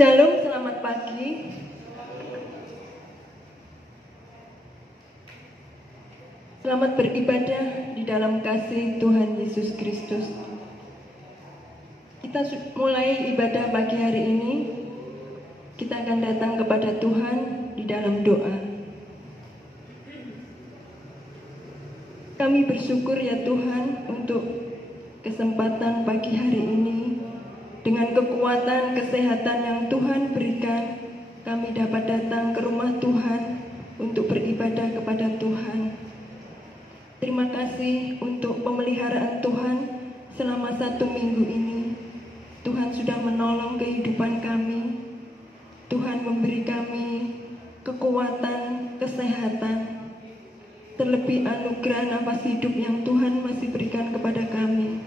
Shalom, selamat pagi. Selamat beribadah di dalam kasih Tuhan Yesus Kristus. Kita mulai ibadah pagi hari ini. Kita akan datang kepada Tuhan di dalam doa. Kami bersyukur ya Tuhan untuk kesempatan pagi hari ini. Dengan kekuatan kesehatan yang Tuhan berikan, kami dapat datang ke rumah Tuhan untuk beribadah kepada Tuhan. Terima kasih untuk pemeliharaan Tuhan selama 1 minggu ini. Tuhan sudah menolong kehidupan kami. Tuhan memberi kami kekuatan, kesehatan, terlebih anugerah nafas hidup yang Tuhan masih berikan kepada kami.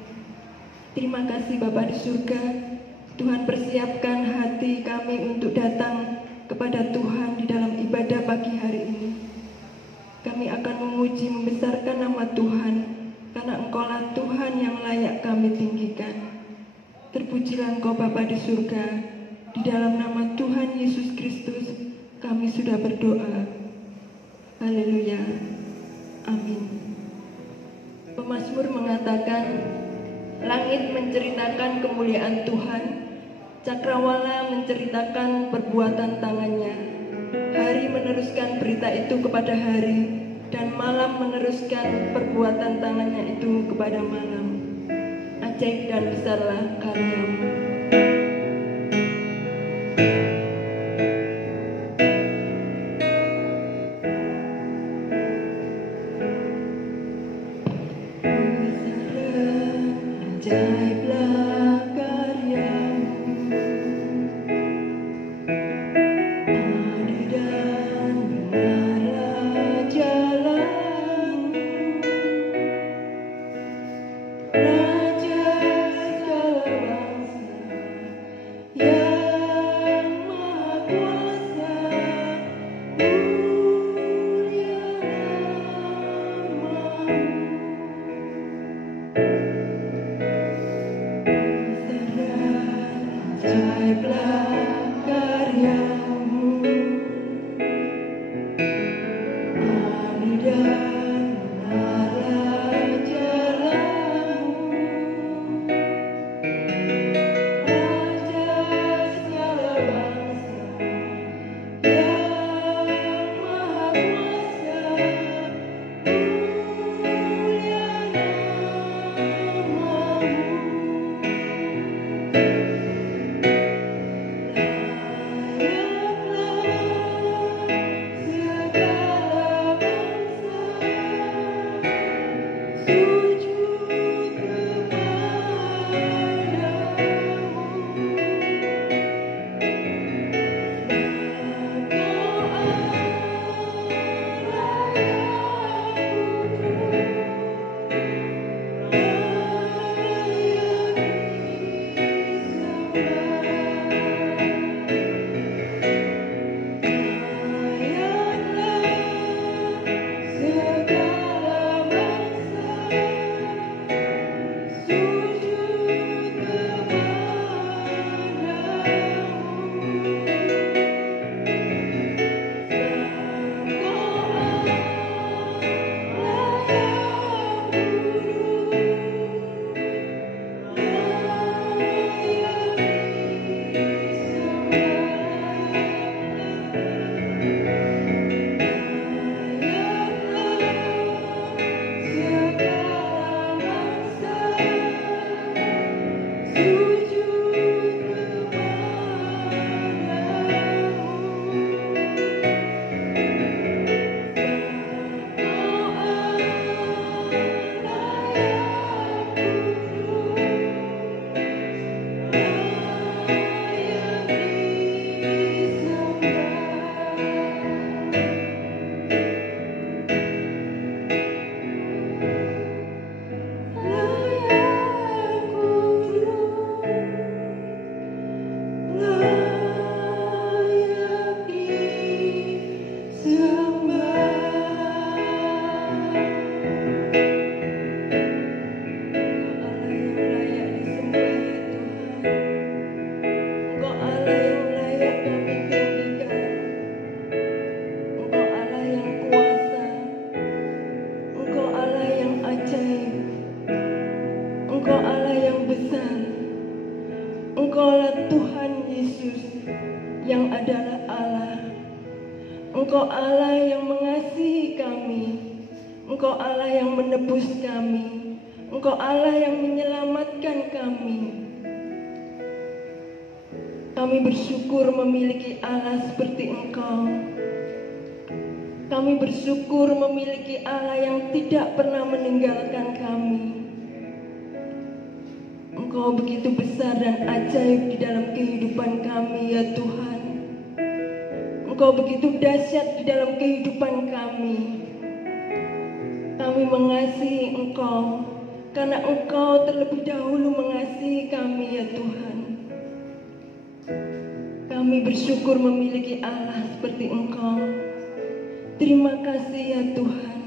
Terima kasih Bapa di surga. Tuhan persiapkan hati kami untuk datang kepada Tuhan di dalam ibadah pagi hari ini. Kami akan memuji membesarkan nama Tuhan, karena Engkaulah Tuhan yang layak kami tinggikan. Terpujilah Engkau Bapa di surga. Di dalam nama Tuhan Yesus Kristus kami sudah berdoa. Haleluya. Amin. Pemazmur mengatakan, langit menceritakan kemuliaan Tuhan, cakrawala menceritakan perbuatan tangannya. Hari meneruskan berita itu kepada hari, dan malam meneruskan perbuatan tangannya itu kepada malam. Ajaib dan besarlah karyamu. Ajaiblah karyamu, adil dan benarlah jalanmu. Raja segala bangsa yang maha kuasa, ajaiblah karyamu, adil dan benarlah jalanmu. Raja segala bangsa yang maha kuasa, mulia namamu. Engkaulah Tuhan Yesus yang adalah Allah. Engkau Allah yang mengasihi kami. Engkau Allah yang menebus kami. Engkau Allah yang menyelamatkan kami. Kami bersyukur memiliki Allah seperti Engkau. Kami bersyukur memiliki Allah yang tidak pernah meninggalkan kami. Engkau begitu besar dan ajaib di dalam kehidupan kami, ya Tuhan. Engkau begitu dahsyat di dalam kehidupan kami. Kami mengasihi Engkau karena Engkau terlebih dahulu mengasihi kami, ya Tuhan. Kami bersyukur memiliki Allah seperti Engkau. Terima kasih ya Tuhan.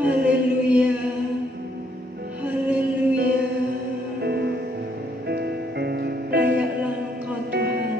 Haleluya. Haleluya. Layaklah Engkau Tuhan.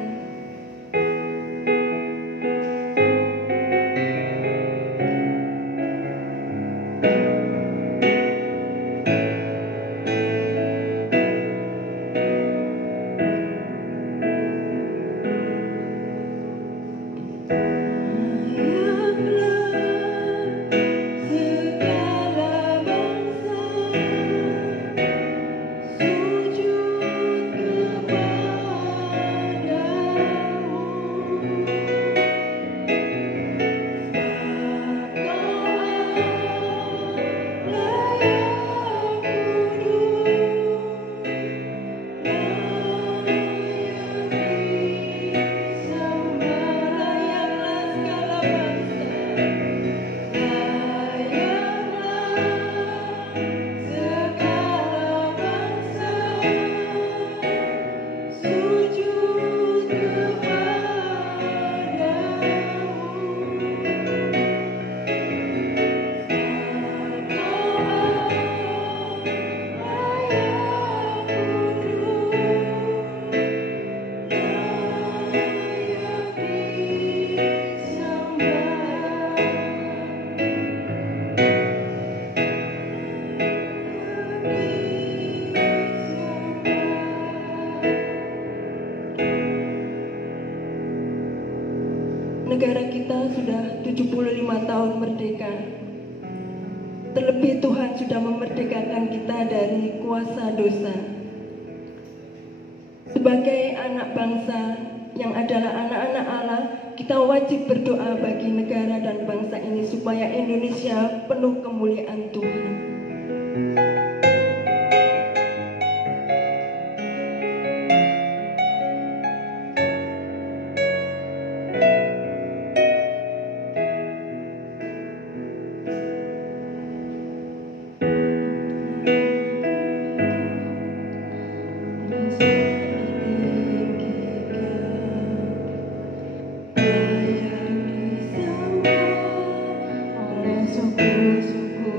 Negara kita sudah 75 tahun merdeka. Terlebih Tuhan sudah memerdekakan kita dari kuasa dosa. Sebagai anak bangsa yang adalah anak-anak Allah, kita wajib berdoa bagi negara dan bangsa ini supaya Indonesia penuh kemuliaan Tuhan. Suku-suku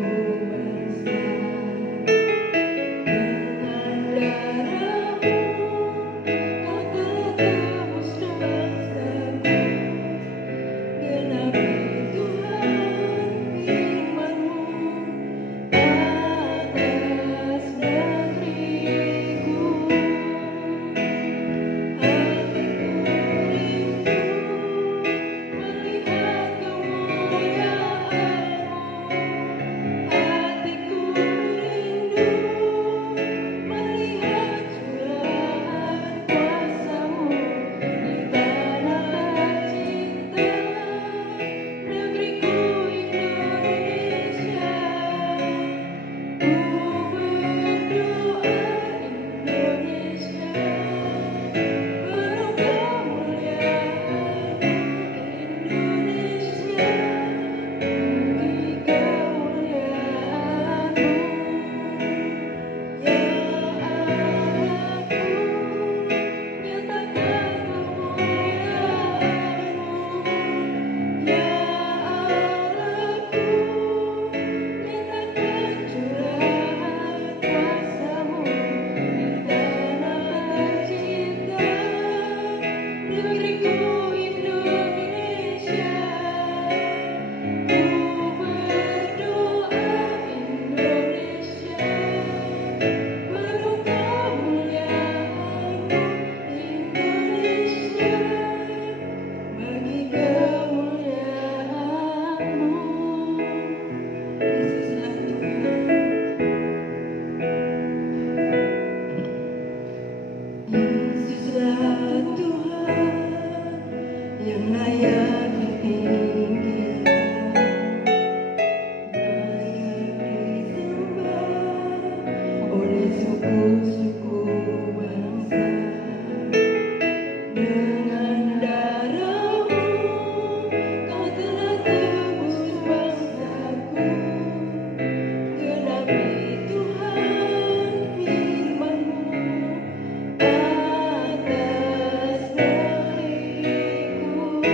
oleh suku-suku bangsa. Dengan darah-Mu Kau telah tebus bangsaku. Genapi Tuhan firman-Mu atas diriku.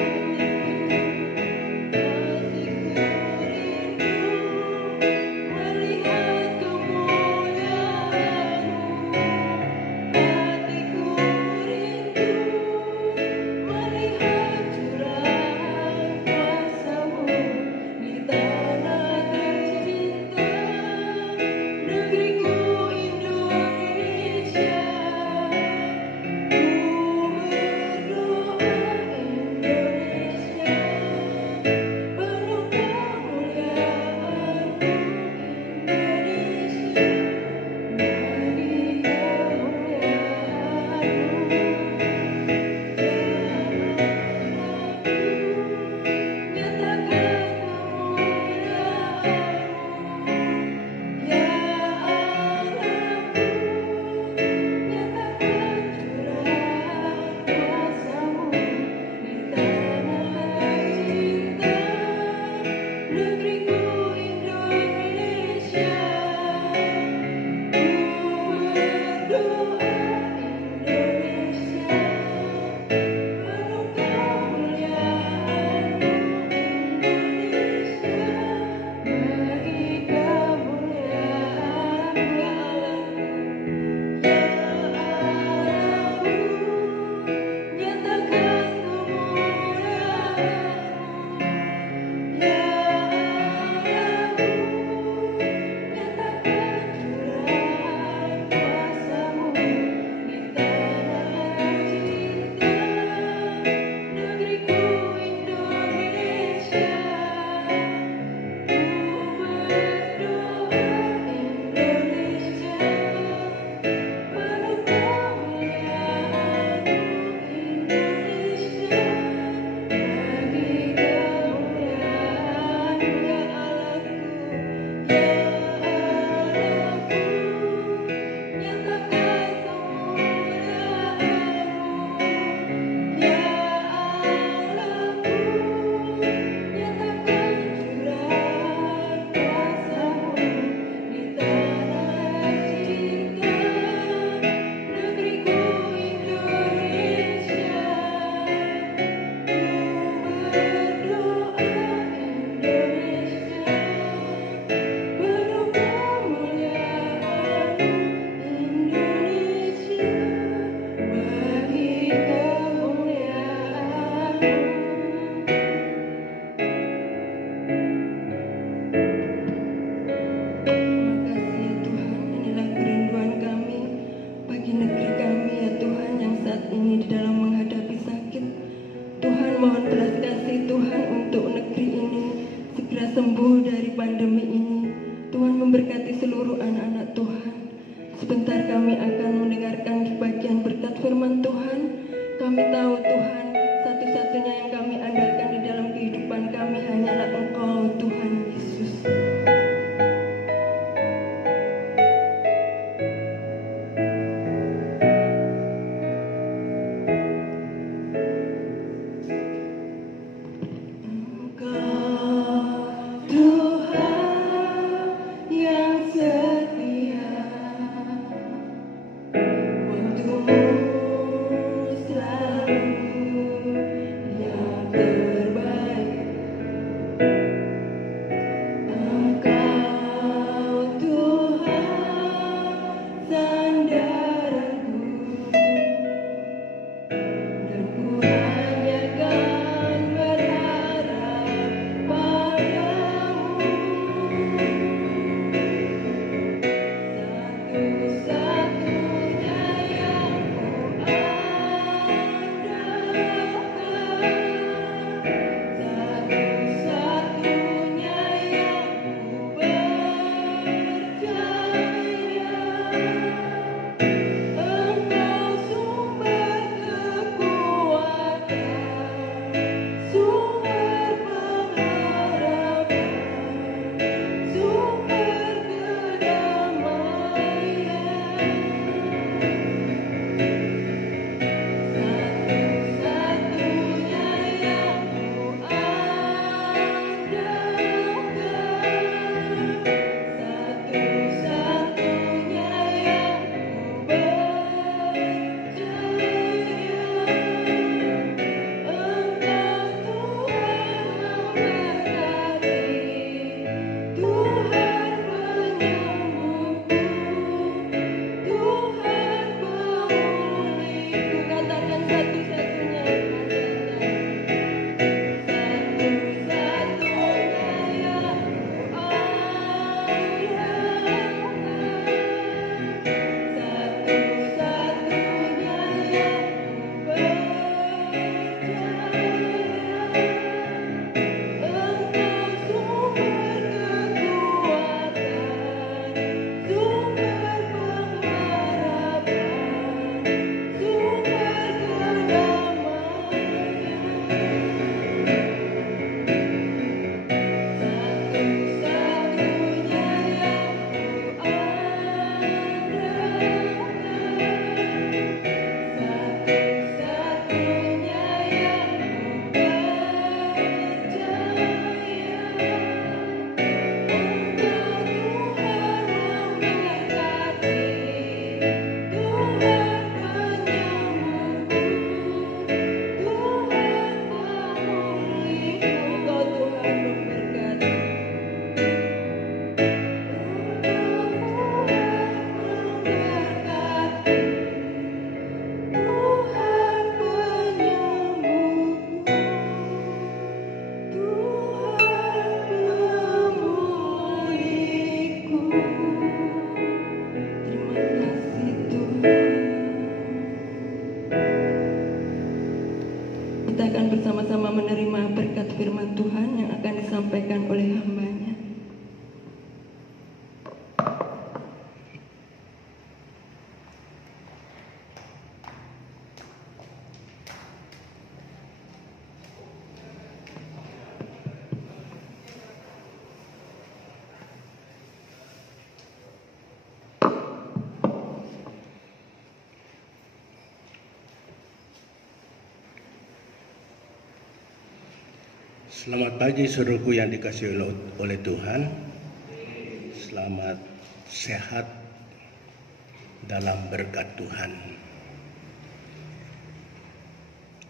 Hatiku rindu melihat kemuliaan-Mu. Hatiku rindu melihat curahan kuasa-Mu di tanah tercinta, negeriku Indonesia. Ku berdoa Indonesia, penuh kemuliaan-Mu Indonesia, bagi kemuliaan-Mu. Nyatakan kemuliaan-Mu, ya Allahku. Nyatakan curahan kuasa-Mu di tanah tercinta, negeriku Indonesia. Ku berdoa Indonesia, penuh kemuliaan-Mu Indonesia, bagi kemuliaan-Mu ya Allahku. Ya Allahku, nyatakan kemuliaan-Mu. Ya Allahku, nyatakan curahan kuasa-Mu di tanah tercinta, negeriku Indonesia. Ku berdoa Indonesia, penuh kemuliaan-Mu Indonesia, bagi kemuliaan-Mu ya Allahku. Ya Allahku, nyatakan kemuliaan-Mu. Ya Allahku, nyatakan curahan kuasa-Mu di tanah tercinta, negeriku Indonesia. Ku berdoa Indonesia, penuh kemuliaan-Mu Indonesia, bagi kemuliaan-Mu. Makasih ya Tuhan, inilah kerinduan kami bagi negeri kami ya Tuhan yang saat ini di dalam menghadapi sakit. Tuhan mohon belas kasih Tuhan untuk negeri ini segera sembuh dari pandemi ini. Tuhan memberkati seluruh anak-anak Tuhan. Sebentar kami akan mendengarkan bagian berkat firman Tuhan. Kami tahu Tuhan, satu-satunya yang kami andalkan di dalam kehidupan kami hanyalah Engkau Tuhan Yesus. Engkau Tuhan yang setia, waktu-Mu selalu yang terbaik. Engkau Tuhan sandaranku, dan ku hanya kan berharap padamu. Satu-satunya yang ku andalkan, satu-satunya yang ku percaya. Engkau sumber kekuatan, sumber pengharapan, sumber kedamaian. firman Tuhan yang akan disampaikan oleh hambanya. Selamat pagi saudaraku yang dikasihi oleh Tuhan. Selamat sehat dalam berkat Tuhan.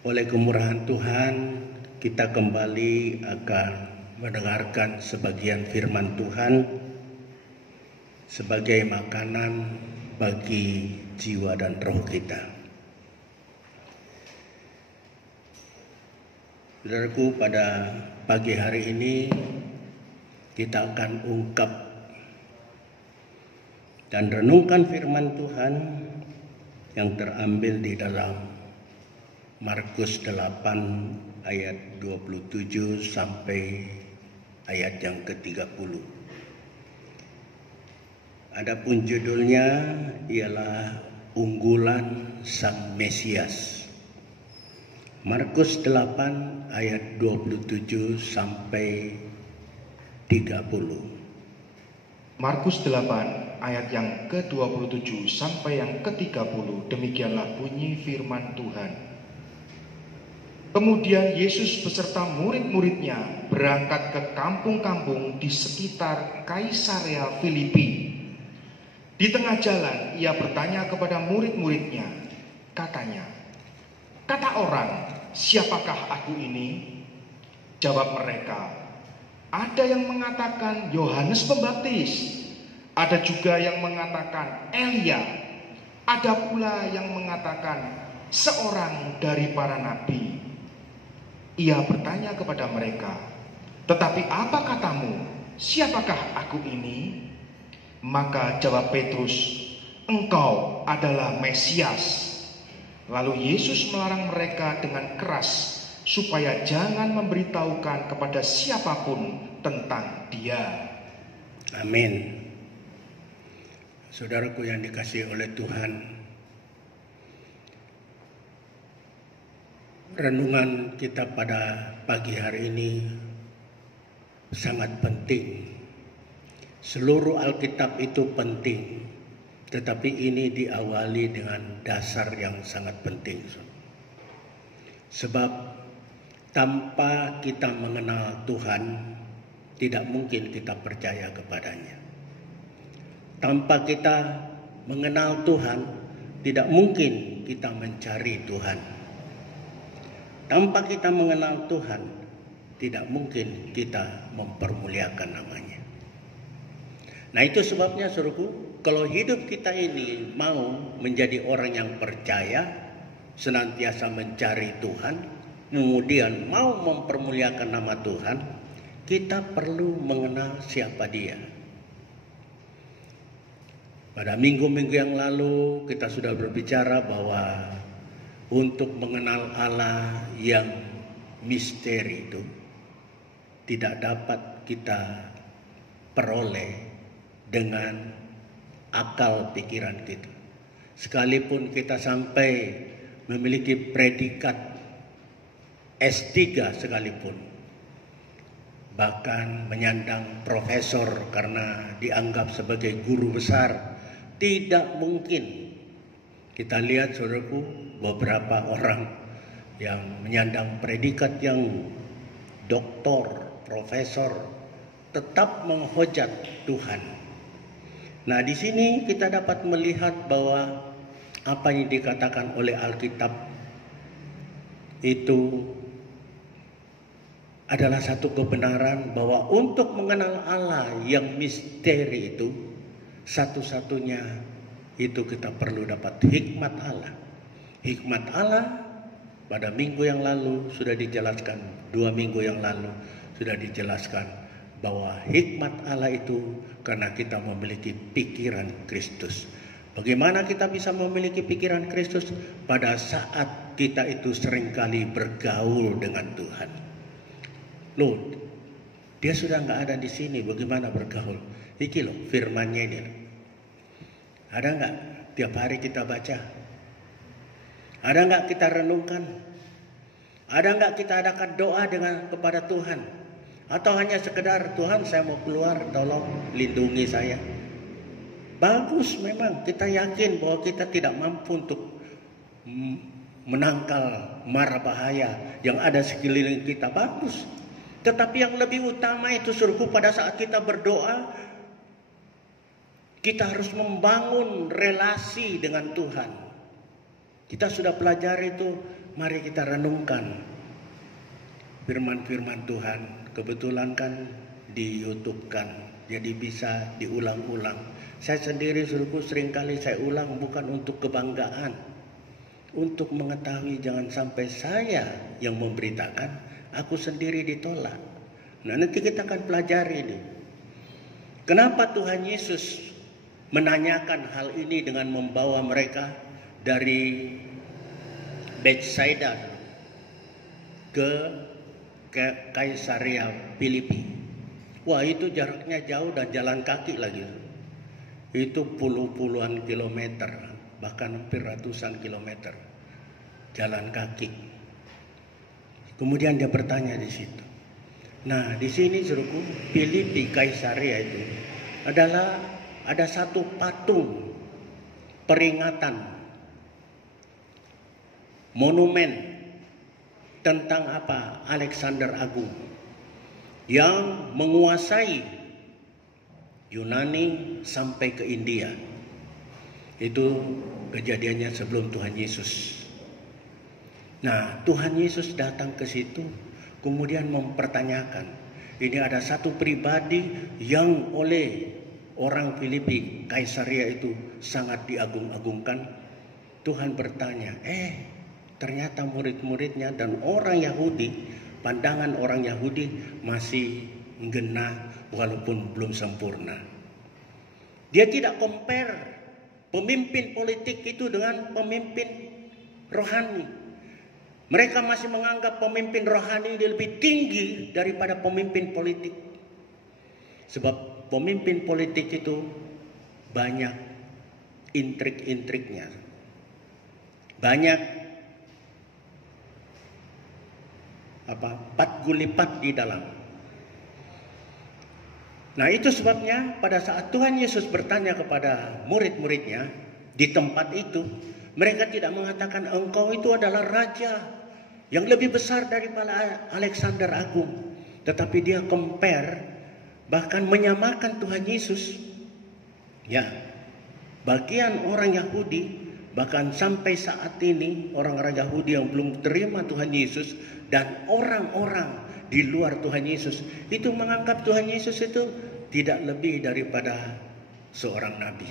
Oleh kemurahan Tuhan, kita kembali akan mendengarkan sebagian firman Tuhan sebagai makanan bagi jiwa dan roh kita. Saudaraku, pada pagi hari ini kita akan ungkap dan renungkan firman Tuhan yang terambil di dalam Markus 8 ayat 27 sampai ayat yang ke-30. Adapun judulnya ialah Unggulan Sang Mesias. Markus 8 ayat 27 sampai 30. Markus 8 ayat yang ke-27 sampai yang ke-30, demikianlah bunyi firman Tuhan. Kemudian Yesus beserta murid-muridnya berangkat ke kampung-kampung di sekitar Kaisarea Filipi. Di tengah jalan ia bertanya kepada murid-muridnya, katanya, "Kata orang, siapakah aku ini?" Jawab mereka, "Ada yang mengatakan Yohanes Pembaptis, ada juga yang mengatakan Elia, ada pula yang mengatakan seorang dari para nabi." Ia bertanya kepada mereka, "Tetapi apa katamu? Siapakah aku ini?" Maka jawab Petrus, "Engkau adalah Mesias." Lalu Yesus melarang mereka dengan keras supaya jangan memberitahukan kepada siapapun tentang Dia. Amin. Saudaraku yang dikasihi oleh Tuhan, renungan kita pada pagi hari ini sangat penting. Seluruh Alkitab itu penting, tetapi ini diawali dengan dasar yang sangat penting. Sebab tanpa kita mengenal Tuhan, tidak mungkin kita percaya kepadanya. Tanpa kita mengenal Tuhan, tidak mungkin kita mencari Tuhan. Tanpa kita mengenal Tuhan, tidak mungkin kita mempermuliakan namanya. Nah, itu sebabnya saudaraku, kalau hidup kita ini mau menjadi orang yang percaya, senantiasa mencari Tuhan, kemudian mau mempermuliakan nama Tuhan, kita perlu mengenal siapa Dia. Pada minggu-minggu yang lalu kita sudah berbicara bahwa untuk mengenal Allah yang misteri itu tidak dapat kita peroleh dengan akal pikiran kita. Sekalipun kita sampai memiliki predikat S3 sekalipun, bahkan menyandang profesor karena dianggap sebagai guru besar, tidak mungkin. Kita lihat saudaraku, beberapa orang yang menyandang predikat yang doktor, profesor, tetap menghujat Tuhan. Nah, di sini kita dapat melihat bahwa apa yang dikatakan oleh Alkitab itu adalah satu kebenaran, bahwa untuk mengenal Allah yang misteri itu, satu-satunya itu kita perlu dapat hikmat Allah. Hikmat Allah pada minggu yang lalu sudah dijelaskan, 2 minggu yang lalu sudah dijelaskan bahwa hikmat Allah itu karena kita memiliki pikiran Kristus. Bagaimana kita bisa memiliki pikiran Kristus? Pada saat kita itu seringkali bergaul dengan Tuhan. Loh, dia sudah nggak ada di sini, bagaimana bergaul? Iki loh firmannya ini. Ada nggak tiap hari kita baca? Ada nggak kita renungkan? Ada nggak kita adakan doa kepada Tuhan? Atau hanya sekedar Tuhan saya mau keluar, tolong lindungi saya. Bagus memang, kita yakin bahwa kita tidak mampu untuk menangkal mara bahaya yang ada sekeliling kita. Bagus. Tetapi yang lebih utama itu suruhku pada saat kita berdoa, kita harus membangun relasi dengan Tuhan. Kita sudah pelajari itu, mari kita renungkan firman-firman Tuhan. Kebetulan kan di YouTube kan, jadi bisa diulang-ulang. Saya sendiri suruhku seringkali saya ulang bukan untuk kebanggaan, untuk mengetahui jangan sampai saya yang memberitakan, aku sendiri ditolak. Nah, nanti kita akan pelajari ini. Kenapa Tuhan Yesus menanyakan hal ini dengan membawa mereka dari Bethsaida ke Kaisarea Filipi. Wah, itu jaraknya jauh dan jalan kaki lagi. Itu puluhan kilometer, bahkan hampir ratusan kilometer jalan kaki. Kemudian dia bertanya di situ. Nah, di sini suruhku, Filipi Kaisarea itu adalah ada satu patung peringatan, monumen tentang apa? Alexander Agung yang menguasai Yunani sampai ke India. Itu kejadiannya sebelum Tuhan Yesus. Nah, Tuhan Yesus datang ke situ kemudian mempertanyakan. Ini ada satu pribadi yang oleh orang Filipi Kaisarea itu sangat diagung-agungkan. Tuhan bertanya, ternyata murid-muridnya dan orang Yahudi, pandangan orang Yahudi masih genah walaupun belum sempurna. Dia tidak compare pemimpin politik itu dengan pemimpin rohani. Mereka masih menganggap pemimpin rohani lebih tinggi daripada pemimpin politik. Sebab pemimpin politik itu banyak intrik-intriknya. Banyak pat gulipat di dalam. Nah, itu sebabnya pada saat Tuhan Yesus bertanya kepada murid-muridnya di tempat itu, mereka tidak mengatakan engkau itu adalah raja yang lebih besar daripada Alexander Agung, tetapi dia compare, bahkan menyamakan Tuhan Yesus. Ya, bagian orang Yahudi, bahkan sampai saat ini orang-orang Yahudi yang belum terima Tuhan Yesus dan orang-orang di luar Tuhan Yesus itu menganggap Tuhan Yesus itu tidak lebih daripada seorang nabi.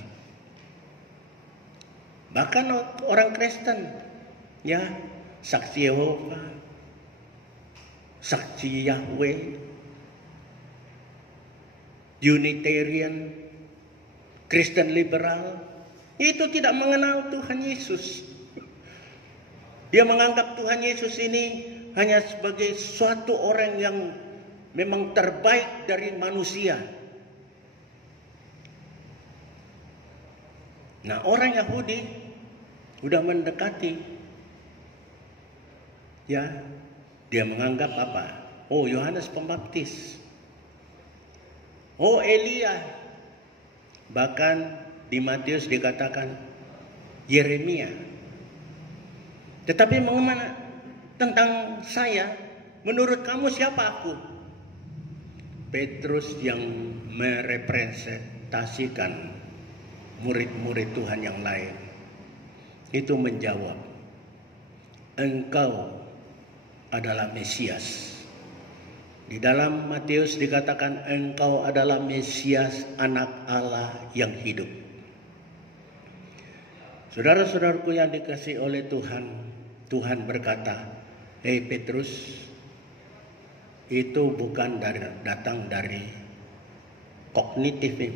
Bahkan orang Kristen, ya, saksi Yehova, saksi Yahweh, Unitarian, Kristen liberal, itu tidak mengenal Tuhan Yesus. Dia menganggap Tuhan Yesus ini hanya sebagai suatu orang yang memang terbaik dari manusia. Nah, orang Yahudi sudah mendekati, ya, dia menganggap apa? Oh, Yohanes Pembaptis. Oh, Elia. Bahkan di Matius dikatakan Yeremia. Tetapi mengenai tentang saya, menurut kamu siapa aku? Petrus yang merepresentasikan murid-murid Tuhan yang lain itu menjawab, engkau adalah Mesias. Di dalam Matius dikatakan engkau adalah Mesias, anak Allah yang hidup. Saudara-saudaraku yang dikasihi oleh Tuhan, Tuhan berkata, hei Petrus, itu bukan datang dari kognitifmu,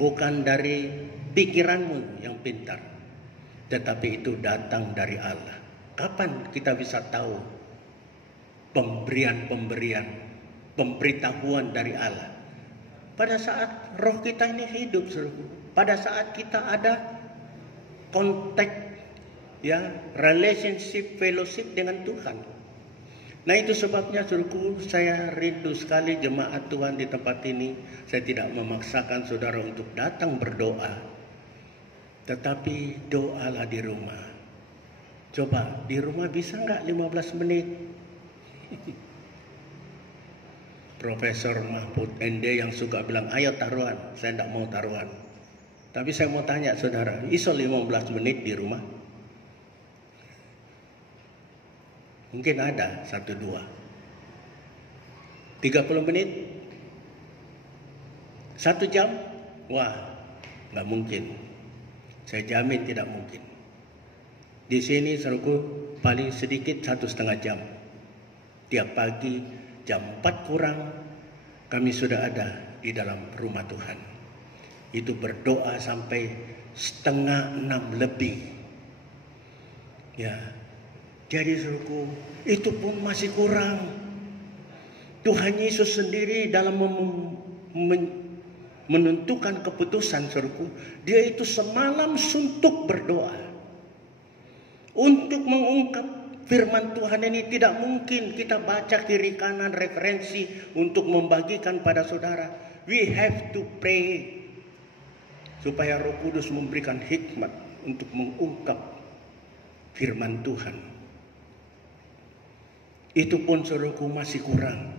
bukan dari pikiranmu yang pintar, tetapi itu datang dari Allah. Kapan kita bisa tahu pemberian-pemberian pemberitahuan dari Allah. Pada saat roh kita ini hidup, pada saat kita ada kontak, ya, relationship, fellowship dengan Tuhan. Nah, itu sebabnya saudaraku, saya rindu sekali jemaat Tuhan di tempat ini. Saya tidak memaksakan saudara untuk datang berdoa, tetapi doalah di rumah. Coba di rumah bisa nggak 15 menit? Profesor Mahfud ND yang suka bilang, ayo taruhan. Saya tidak mau taruhan. Tapi saya mau tanya saudara, iso 15 menit di rumah? Mungkin ada 1-2. 30 menit? 1 jam? Wah, nggak mungkin. Saya jamin tidak mungkin. Di sini saudaraku paling sedikit 1,5 jam. Tiap pagi jam 4 kurang kami sudah ada di dalam rumah Tuhan. Itu berdoa sampai 5:30 lebih. Ya, jadi saudaraku, itu pun masih kurang. Tuhan Yesus sendiri dalam menentukan keputusan, saudaraku, dia itu semalam suntuk berdoa untuk mengungkap firman Tuhan ini. Tidak mungkin kita baca kiri kanan referensi untuk membagikan pada saudara. We have to pray supaya Roh Kudus memberikan hikmat untuk mengungkap firman Tuhan. Itu pun saudaraku masih kurang.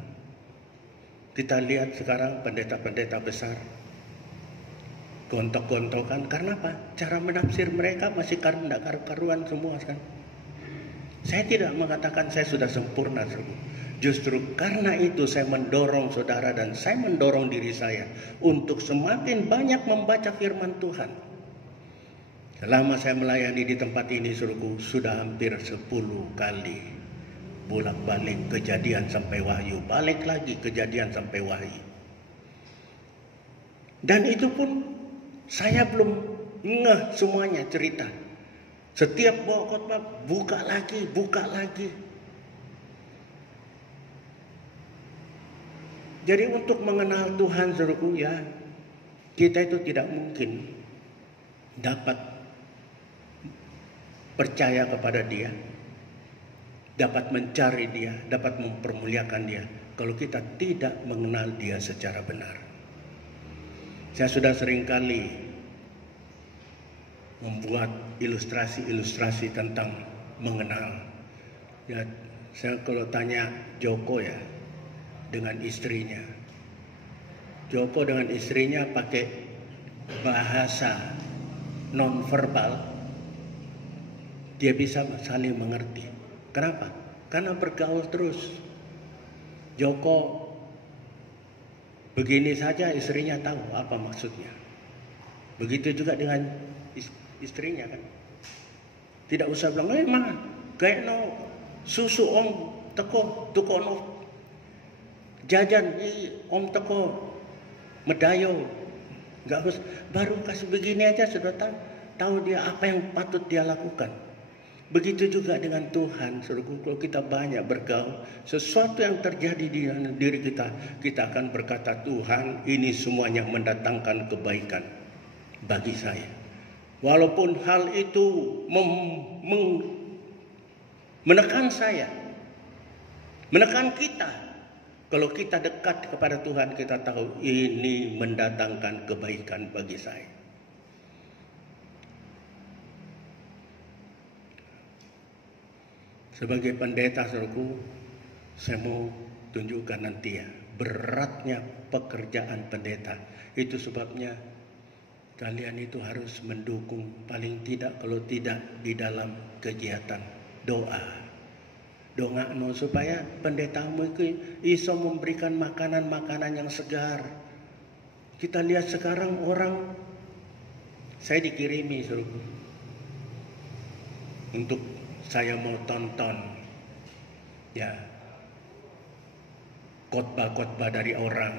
Kita lihat sekarang pendeta-pendeta besar gontok-gontokan. Karena apa? Cara menafsir mereka masih tidak karu-karuan semua kan. Saya tidak mengatakan saya sudah sempurna, saudara. Justru karena itu saya mendorong saudara dan saya mendorong diri saya untuk semakin banyak membaca firman Tuhan. Selama saya melayani di tempat ini, saudaraku, sudah hampir 10 kali bolak-balik Kejadian sampai Wahyu, balik lagi Kejadian sampai Wahyu. Dan itu pun saya belum ngeh semuanya cerita. Setiap bawa khotbah buka lagi. Jadi untuk mengenal Tuhan, saudaraku, ya, kita itu tidak mungkin dapat percaya kepada Dia, dapat mencari Dia, dapat mempermuliakan Dia kalau kita tidak mengenal Dia secara benar. Saya sudah seringkali membuat ilustrasi-ilustrasi tentang mengenal. Ya, saya kalau tanya Joko ya dengan istrinya, Joko dengan istrinya pakai bahasa nonverbal, dia bisa saling mengerti. Kenapa? Karena bergaul terus. Joko begini saja istrinya tahu apa maksudnya. Begitu juga dengan istrinya kan. Tidak usah bilang, mana kayak no susu om teko no jajan om teko medayo. Enggak harus, baru kasih begini aja sudah tahu dia apa yang patut dia lakukan. Begitu juga dengan Tuhan, saudaraku, kalau kita banyak bergaul, sesuatu yang terjadi di dalam diri kita, kita akan berkata, Tuhan, ini semuanya mendatangkan kebaikan bagi saya. Walaupun hal itu menekan saya, menekan kita. Kalau kita dekat kepada Tuhan, kita tahu ini mendatangkan kebaikan bagi saya. Sebagai pendeta, saudaraku, saya mau tunjukkan nanti ya, beratnya pekerjaan pendeta. Itu sebabnya kalian itu harus mendukung, paling tidak kalau tidak di dalam kegiatan doa. Doa supaya pendetamu itu bisa memberikan makanan-makanan yang segar. Kita lihat sekarang orang, saya dikirimi, saudaraku, untuk saya mau tonton ya khotbah-khotbah dari orang.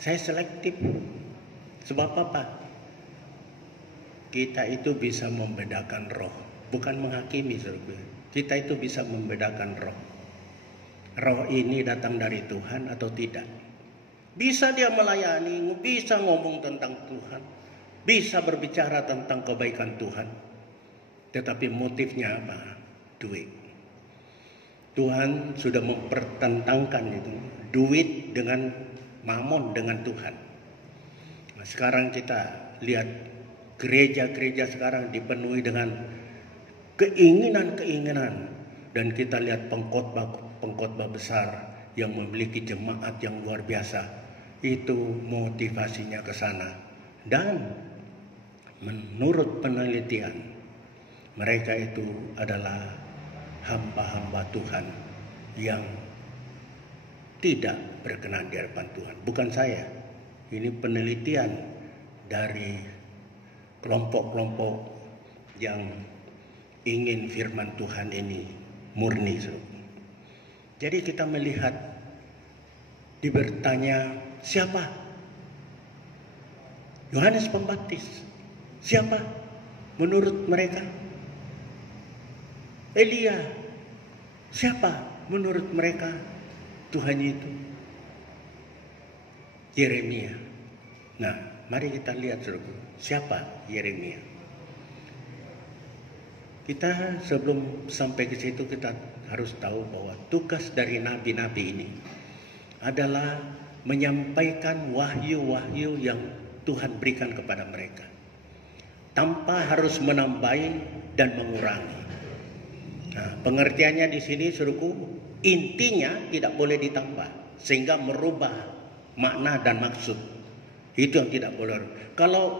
Saya selektif. Sebab apa? Kita itu bisa membedakan roh, bukan menghakimi, saudara. Kita itu bisa membedakan roh. roh ini datang dari Tuhan atau tidak. Bisa dia melayani, bisa ngomong tentang Tuhan, bisa berbicara tentang kebaikan Tuhan, tetapi motifnya apa? Duit. Tuhan sudah mempertentangkan itu, duit dengan mamon, dengan Tuhan. Nah, sekarang kita lihat gereja-gereja sekarang dipenuhi dengan keinginan-keinginan, dan kita lihat pengkhotbah besar yang memiliki jemaat yang luar biasa, itu motivasinya ke sana. Dan menurut penelitian, mereka itu adalah hamba-hamba Tuhan yang tidak berkenan di hadapan Tuhan. Bukan saya, ini penelitian dari kelompok-kelompok yang ingin firman Tuhan ini murni. Jadi kita melihat, bertanya, siapa? Yohanes Pembaptis. Siapa menurut mereka? Elia. Siapa menurut mereka Tuhan itu? Yeremia. Nah, mari kita lihat siapa Yeremia. Kita sebelum sampai ke situ, kita harus tahu bahwa tugas dari nabi-nabi ini adalah menyampaikan wahyu-wahyu yang Tuhan berikan kepada mereka, tanpa harus menambahi dan mengurangi. Nah, pengertiannya di sini, suruhku, intinya tidak boleh ditambah sehingga merubah makna dan maksud. Itu yang tidak boleh. Kalau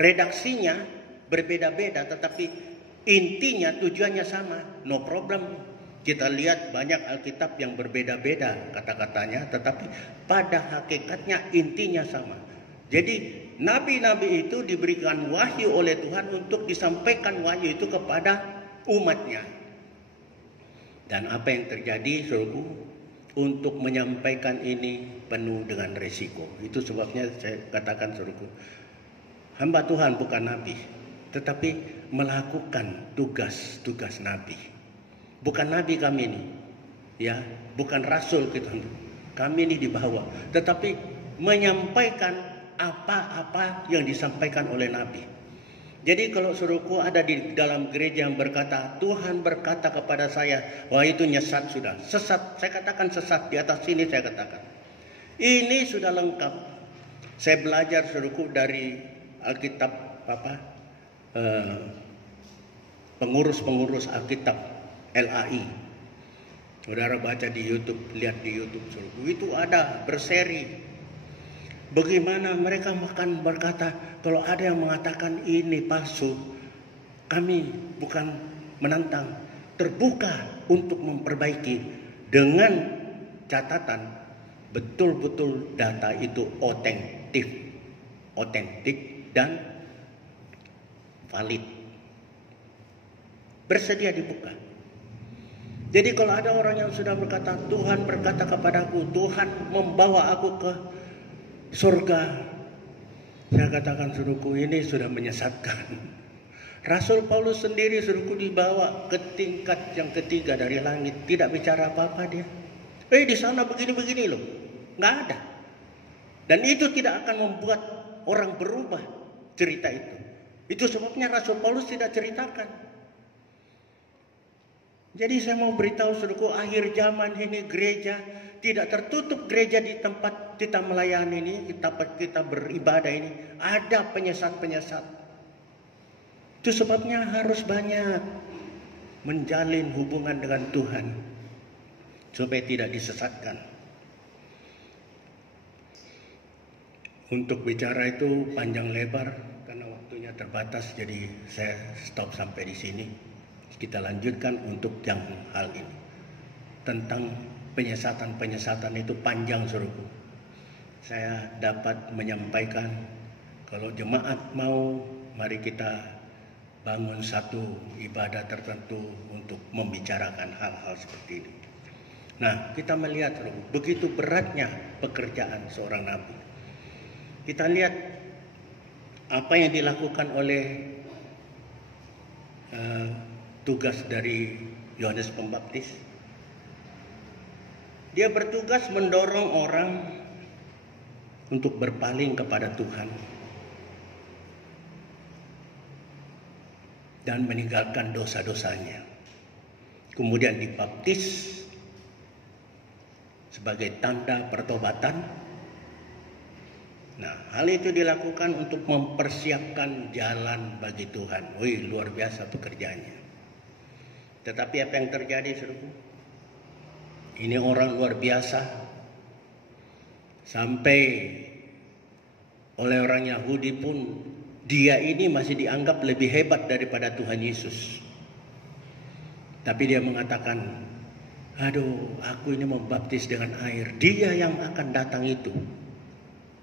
redaksinya berbeda-beda tetapi intinya, tujuannya sama, no problem. Kita lihat banyak Alkitab yang berbeda-beda kata-katanya, tetapi pada hakikatnya intinya sama. Jadi nabi-nabi itu diberikan wahyu oleh Tuhan untuk disampaikan wahyu itu kepada umatnya. Dan apa yang terjadi, saudaraku, untuk menyampaikan ini penuh dengan resiko. Itu sebabnya saya katakan, saudaraku, hamba Tuhan bukan nabi, tetapi melakukan tugas-tugas nabi. Bukan nabi kami ini, ya, bukan rasul kita. Kami ini dibawa, tetapi menyampaikan apa-apa yang disampaikan oleh nabi. Jadi kalau suruhku ada di dalam gereja yang berkata, Tuhan berkata kepada saya, wah itu nyesat sudah. Sesat, saya katakan sesat, di atas sini saya katakan. Ini sudah lengkap. Saya belajar suruhku dari Alkitab pengurus-pengurus Alkitab LAI. Saudara baca di YouTube, lihat di YouTube, suruhku, itu ada berseri. Bagaimana mereka makan berkata, kalau ada yang mengatakan ini palsu, kami bukan menantang, terbuka untuk memperbaiki dengan catatan betul-betul data itu otentik dan valid. Bersedia dibuka. Jadi kalau ada orang yang sudah berkata, Tuhan berkata kepadaku, Tuhan membawa aku ke surga, saya katakan, suruhku, ini sudah menyesatkan. Rasul Paulus sendiri, suruhku, dibawa ke tingkat yang ketiga dari langit, tidak bicara apa-apa dia. Di sana begini-begini loh, nggak ada. Dan itu tidak akan membuat orang berubah cerita itu. Itu sebabnya Rasul Paulus tidak ceritakan. Jadi saya mau beritahu, saudaraku, akhir zaman ini gereja tidak tertutup. Gereja di tempat kita melayani ini, kita beribadah ini, ada penyesat-penyesat. Itu sebabnya harus banyak menjalin hubungan dengan Tuhan supaya tidak disesatkan. Untuk bicara itu panjang lebar karena waktunya terbatas, jadi saya stop sampai di sini. Kita lanjutkan untuk yang hal ini. Tentang penyesatan-penyesatan itu panjang, saudaraku. Saya dapat menyampaikan, kalau jemaat mau, mari kita bangun satu ibadah tertentu untuk membicarakan hal-hal seperti ini. Nah, kita melihat, saudaraku, begitu beratnya pekerjaan seorang nabi. Kita lihat apa yang dilakukan oleh tugas dari Yohanes Pembaptis. Dia bertugas mendorong orang untuk berpaling kepada Tuhan dan meninggalkan dosa-dosanya. Kemudian dibaptis sebagai tanda pertobatan. Nah, hal itu dilakukan untuk mempersiapkan jalan bagi Tuhan. Wih, luar biasa pekerjaannya. Tetapi apa yang terjadi, saudaraku? Ini orang luar biasa. Sampai oleh orang Yahudi pun dia ini masih dianggap lebih hebat daripada Tuhan Yesus. Tapi dia mengatakan, aduh, aku ini membaptis dengan air. Dia yang akan datang itu,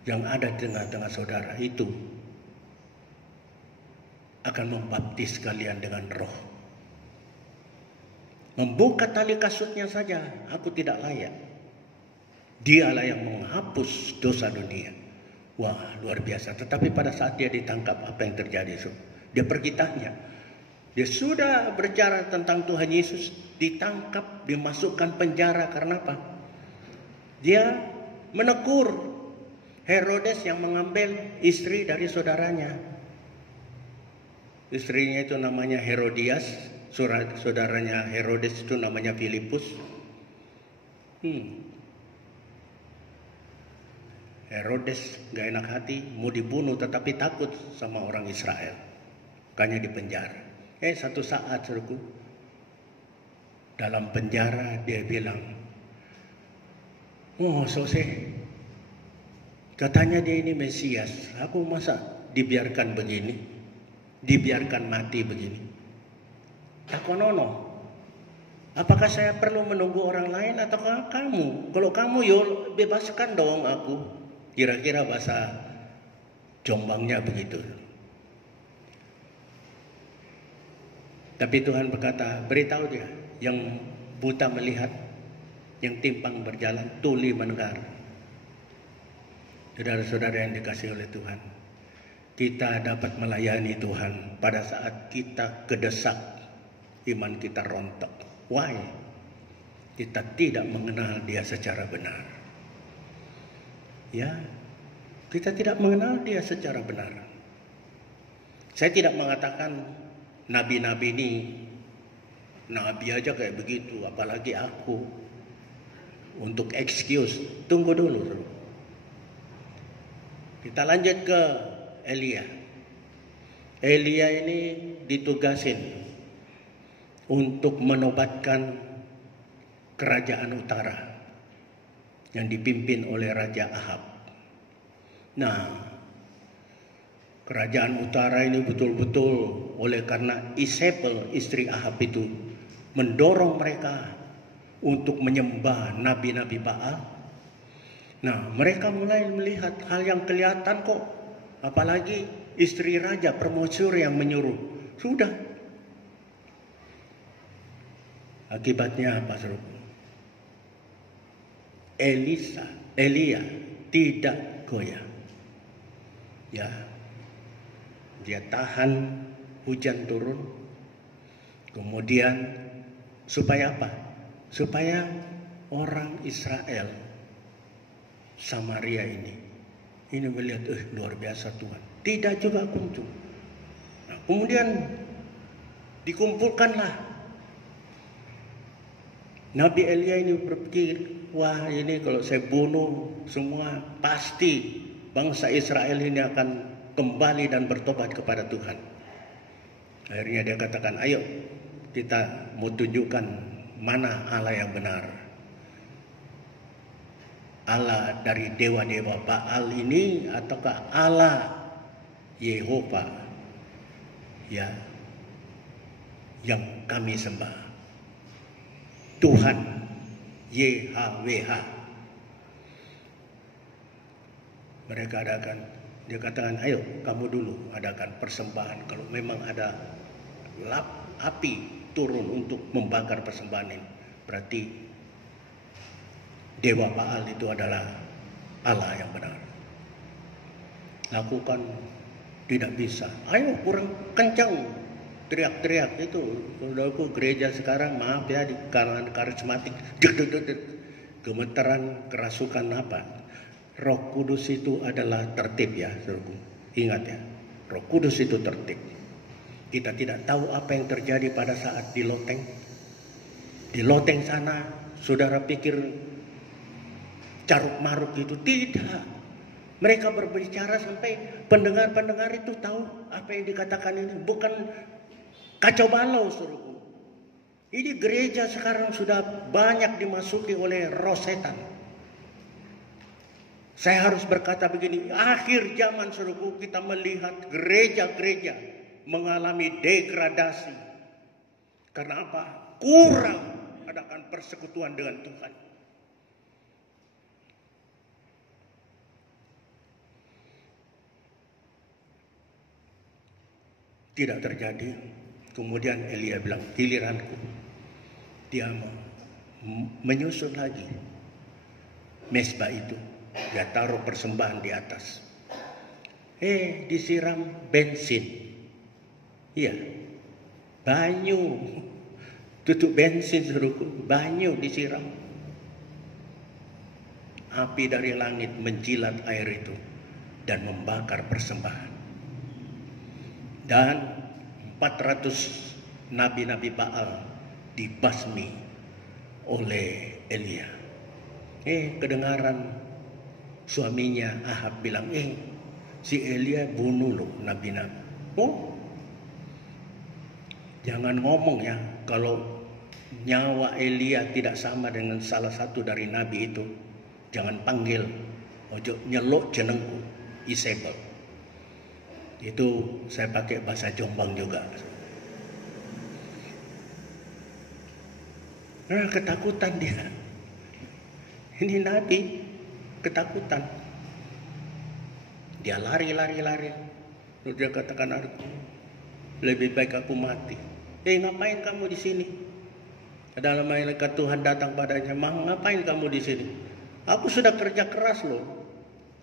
yang ada di tengah-tengah saudara itu, akan membaptis kalian dengan roh. Membuka tali kasutnya saja, aku tidak layak. Dialah yang menghapus dosa dunia. Wah, luar biasa. Tetapi pada saat dia ditangkap, apa yang terjadi? Dia pergi tanya. Dia sudah berbicara tentang Tuhan Yesus, ditangkap, dimasukkan penjara. Karena apa? Dia menegur Herodes yang mengambil istri dari saudaranya. Istrinya itu namanya Herodias, saudaranya Herodes itu namanya Filipus. Herodes gak enak hati, mau dibunuh, tetapi takut sama orang Israel, makanya dipenjara. Satu saat, saudaraku, dalam penjara dia bilang, oh Sose, katanya dia ini Mesias, aku masa dibiarkan begini, dibiarkan mati begini. Takonono, apakah saya perlu menunggu orang lain atau kamu? Kalau kamu, yo bebaskan dong aku. Kira-kira bahasa Jombangnya begitu. Tapi Tuhan berkata, beritahu dia, yang buta melihat, yang timpang berjalan, tuli mendengar. Saudara-saudara yang dikasihi oleh Tuhan, kita dapat melayani Tuhan pada saat kita kedesak, iman kita rontok. Why? Kita tidak mengenal Dia secara benar. Ya, kita tidak mengenal Dia secara benar. Saya tidak mengatakan nabi-nabi ini nabi aja kayak begitu, apalagi aku. Untuk excuse, tunggu dulu. Kita lanjut ke Elia. Elia ini ditugasin untuk menobatkan kerajaan utara yang dipimpin oleh Raja Ahab. Nah, kerajaan utara ini betul-betul oleh karena Isabel, istri Ahab itu, mendorong mereka untuk menyembah nabi-nabi Baal. Nah, mereka mulai melihat hal yang kelihatan kok. Apalagi istri raja, permaisur yang menyuruh. Sudah. Akibatnya apa, saudara? Elia tidak goyah. Ya, dia tahan hujan turun. Kemudian supaya apa? Supaya orang Israel Samaria ini melihat, luar biasa Tuhan. Tidak juga kunjung. Nah, kemudian dikumpulkanlah. Nabi Elia ini berpikir, wah ini kalau saya bunuh semua, pasti bangsa Israel ini akan kembali dan bertobat kepada Tuhan. Akhirnya dia katakan, ayo kita mau tunjukkan mana Allah yang benar. Allah dari dewa-dewa Baal ini ataukah Allah Yehova ya yang kami sembah. Tuhan YHWH. Mereka adakan, dia katakan, ayo kamu dulu adakan persembahan. Kalau memang ada api turun untuk membakar persembahan ini, berarti Dewa Baal itu adalah Allah yang benar. Lakukan, tidak bisa. Ayo kurang kencang. Teriak-teriak itu. Saudaraku, gereja sekarang, maaf ya, di kalangan karismatik. Gemeteran, kerasukan apa? Roh Kudus itu adalah tertib ya, saudaraku. Ingat ya, Roh Kudus itu tertib. Kita tidak tahu apa yang terjadi pada saat di loteng. Di loteng sana, saudara pikir caruk maruk itu? Tidak. Mereka berbicara sampai pendengar-pendengar itu tahu apa yang dikatakan ini. Bukan kacau balau, saudaraku. Ini gereja sekarang sudah banyak dimasuki oleh roh setan. Saya harus berkata begini, akhir zaman, saudaraku, kita melihat gereja-gereja mengalami degradasi. Karena apa? Kurang adakan persekutuan dengan Tuhan. Tidak terjadi. Kemudian Elia bilang, giliranku. Dia menyusun lagi mezbah itu. Dia taruh persembahan di atas. Disiram bensin. Iya, banyu. Tutup bensin, saudaraku, banyu disiram. Api dari langit menjilat air itu dan membakar persembahan. Dan 400 nabi-nabi Baal dibasmi oleh Elia. Kedengaran suaminya Ahab bilang, si Elia bunuh loh nabi-nabi. Jangan ngomong ya, kalau nyawa Elia tidak sama dengan salah satu dari nabi itu, jangan panggil, ojo nyelok jenengku, Isabel. Itu saya pakai bahasa Jombang juga. Ketakutan dia. Ini nabi ketakutan. Dia lari. Lalu dia katakan, lebih baik aku mati. Ngapain kamu di sini? Ada malaikat Tuhan datang padanya, ngapain kamu di sini? Aku sudah kerja keras loh.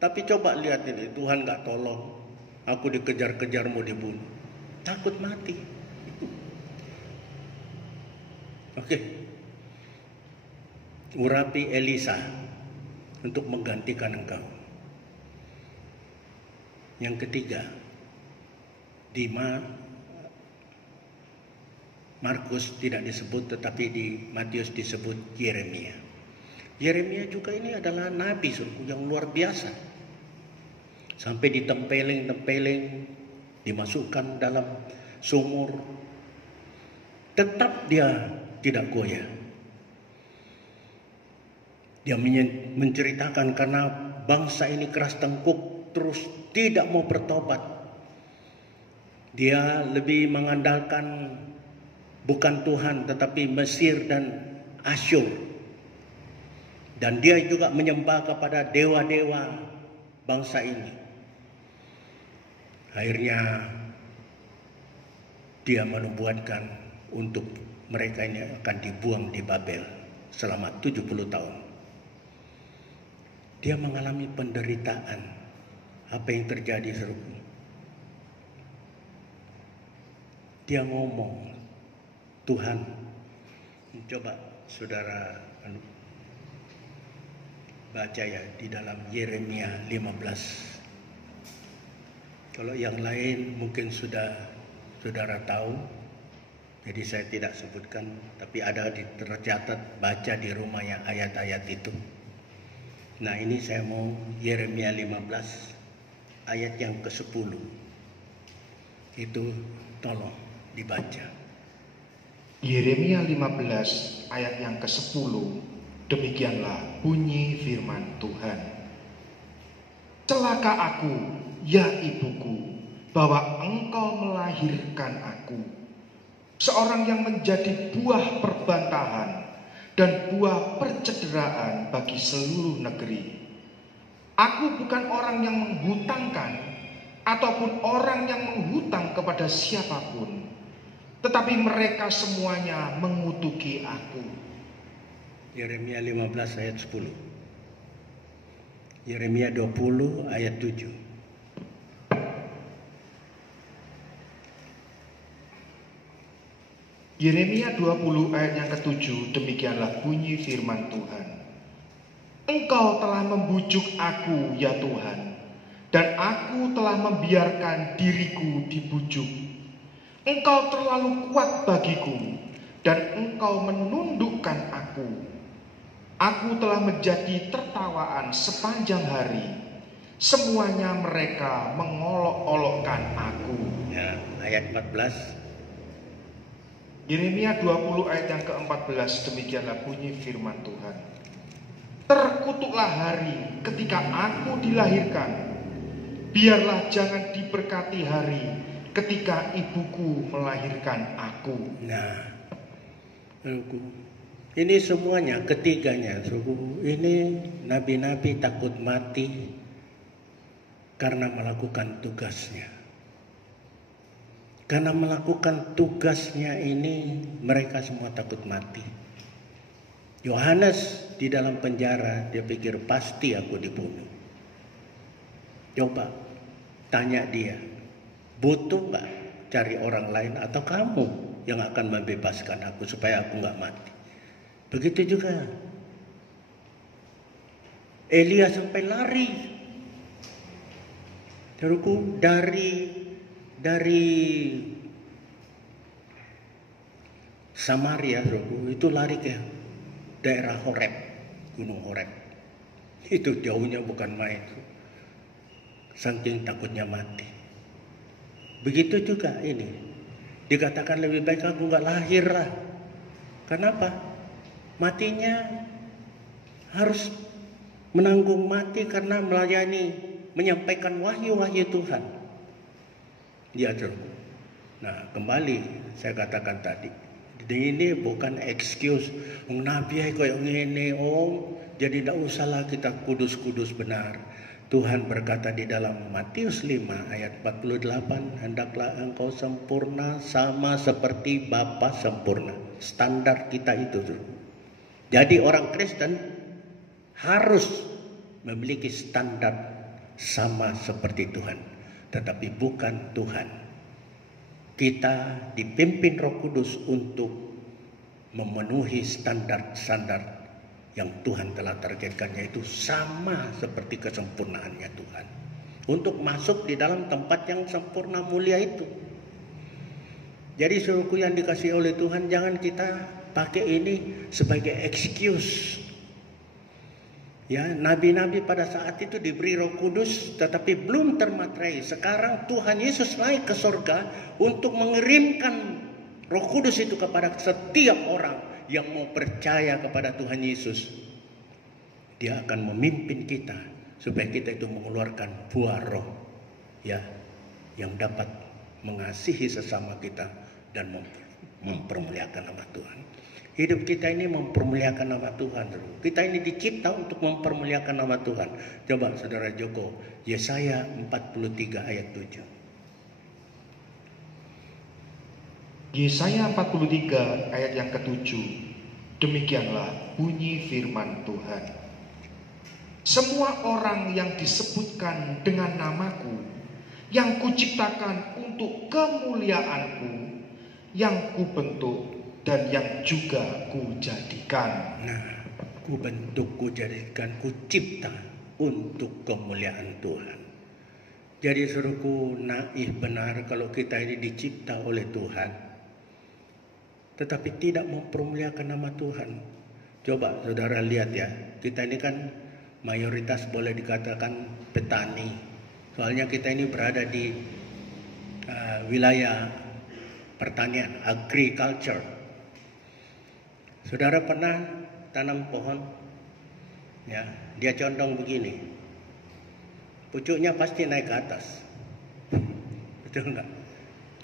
Tapi coba lihat ini, Tuhan gak tolong. Aku dikejar-kejar mau dibunuh. Takut mati. Oke. Urapi Elisa untuk menggantikan engkau. Yang ketiga, di Markus tidak disebut, tetapi di Matius disebut Yeremia. Yeremia juga ini adalah nabi yang luar biasa. Sampai ditempeleng, dimasukkan dalam sumur. Tetap dia tidak goyah. Dia menceritakan karena bangsa ini keras tengkuk, terus tidak mau bertobat. Dia lebih mengandalkan bukan Tuhan tetapi Mesir dan Asyur. Dan dia juga menyembah kepada dewa-dewa bangsa ini. Akhirnya dia menubuatkan untuk mereka ini akan dibuang di Babel selama 70 tahun. Dia mengalami penderitaan. Apa yang terjadi, saudaraku? Dia ngomong, Tuhan, coba saudara baca ya di dalam Yeremia 15. Kalau yang lain mungkin sudah saudara tahu, jadi saya tidak sebutkan, tapi ada tercatat, baca di rumah yang ayat-ayat itu. Nah, ini saya mau Yeremia 15 ayat yang ke-10. Itu tolong dibaca. Yeremia 15 ayat yang ke-10. Demikianlah bunyi firman Tuhan. Celaka aku, ya ibuku, bahwa engkau melahirkan aku, seorang yang menjadi buah perbantahan dan buah percederaan bagi seluruh negeri. Aku bukan orang yang menghutangkan ataupun orang yang menghutang kepada siapapun, tetapi mereka semuanya mengutuki aku. Yeremia 15 ayat 10. Yeremia 20 ayat 7. Yeremia 20 ayat yang ke-7, demikianlah bunyi firman Tuhan. Engkau telah membujuk aku, ya Tuhan, dan aku telah membiarkan diriku dibujuk. Engkau terlalu kuat bagiku, dan Engkau menundukkan aku. Aku telah menjadi tertawaan sepanjang hari. Semuanya mereka mengolok-olokkan aku. Ya, ayat 14. Yeremia 20 ayat yang ke-14, demikianlah bunyi firman Tuhan. Terkutuklah hari ketika aku dilahirkan. Biarlah jangan diberkati hari ketika ibuku melahirkan aku. Nah, ini semuanya, ketiganya, ini nabi-nabi takut mati karena melakukan tugasnya. Karena melakukan tugasnya ini, mereka semua takut mati. Yohanes di dalam penjara, dia pikir pasti aku dibunuh. Coba tanya dia, butuh gak cari orang lain atau kamu yang akan membebaskan aku supaya aku gak mati? Begitu juga Elia sampai lari. Saudaraku, dari Samaria, saudaraku, itu lari ke daerah Horeb, Gunung Horeb. Itu jauhnya bukan main. Saking takutnya mati. Begitu juga ini. Dikatakan lebih baik aku gak lahir lah. Kenapa? Matinya harus menanggung mati karena melayani, menyampaikan wahyu-wahyu Tuhan. Ya, nah, kembali saya katakan tadi. Ini bukan excuse. Nabi kayak ngene, jadi tidak usahlah kita kudus-kudus benar. Tuhan berkata di dalam Matius 5 ayat 48, hendaklah engkau sempurna sama seperti Bapa sempurna. Standar kita itu. Jadi orang Kristen harus memiliki standar sama seperti Tuhan, tetapi bukan Tuhan. Kita dipimpin Roh Kudus untuk memenuhi standar-standar yang Tuhan telah targetkan, yaitu sama seperti kesempurnaannya Tuhan, untuk masuk di dalam tempat yang sempurna mulia itu. Jadi suruhku yang dikasih oleh Tuhan, jangan kita pakai ini sebagai excuse. Ya, nabi-nabi pada saat itu diberi Roh Kudus tetapi belum termaterai. Sekarang Tuhan Yesus naik ke surga untuk mengirimkan Roh Kudus itu kepada setiap orang yang mau percaya kepada Tuhan Yesus. Dia akan memimpin kita supaya kita itu mengeluarkan buah roh, ya, yang dapat mengasihi sesama kita dan mempermuliakan nama Tuhan. Hidup kita ini mempermuliakan nama Tuhan. Kita ini dicipta untuk mempermuliakan nama Tuhan. Coba saudara Joko, Yesaya 43 ayat 7. Yesaya 43 ayat yang ke-7. Demikianlah bunyi firman Tuhan. Semua orang yang disebutkan dengan namaku, yang kuciptakan untuk kemuliaanku, yang kubentuk dan yang juga kujadikan. Nah, kubentuk, kujadikan, kucipta untuk kemuliaan Tuhan. Jadi suruhku, naif benar kalau kita ini dicipta oleh Tuhan, tetapi tidak mempermuliakan nama Tuhan. Coba saudara lihat ya, kita ini kan mayoritas boleh dikatakan petani. Soalnya kita ini berada di wilayah pertanian, agriculture. Saudara pernah tanam pohon? Ya, dia condong begini. Pucuknya pasti naik ke atas. Betul enggak?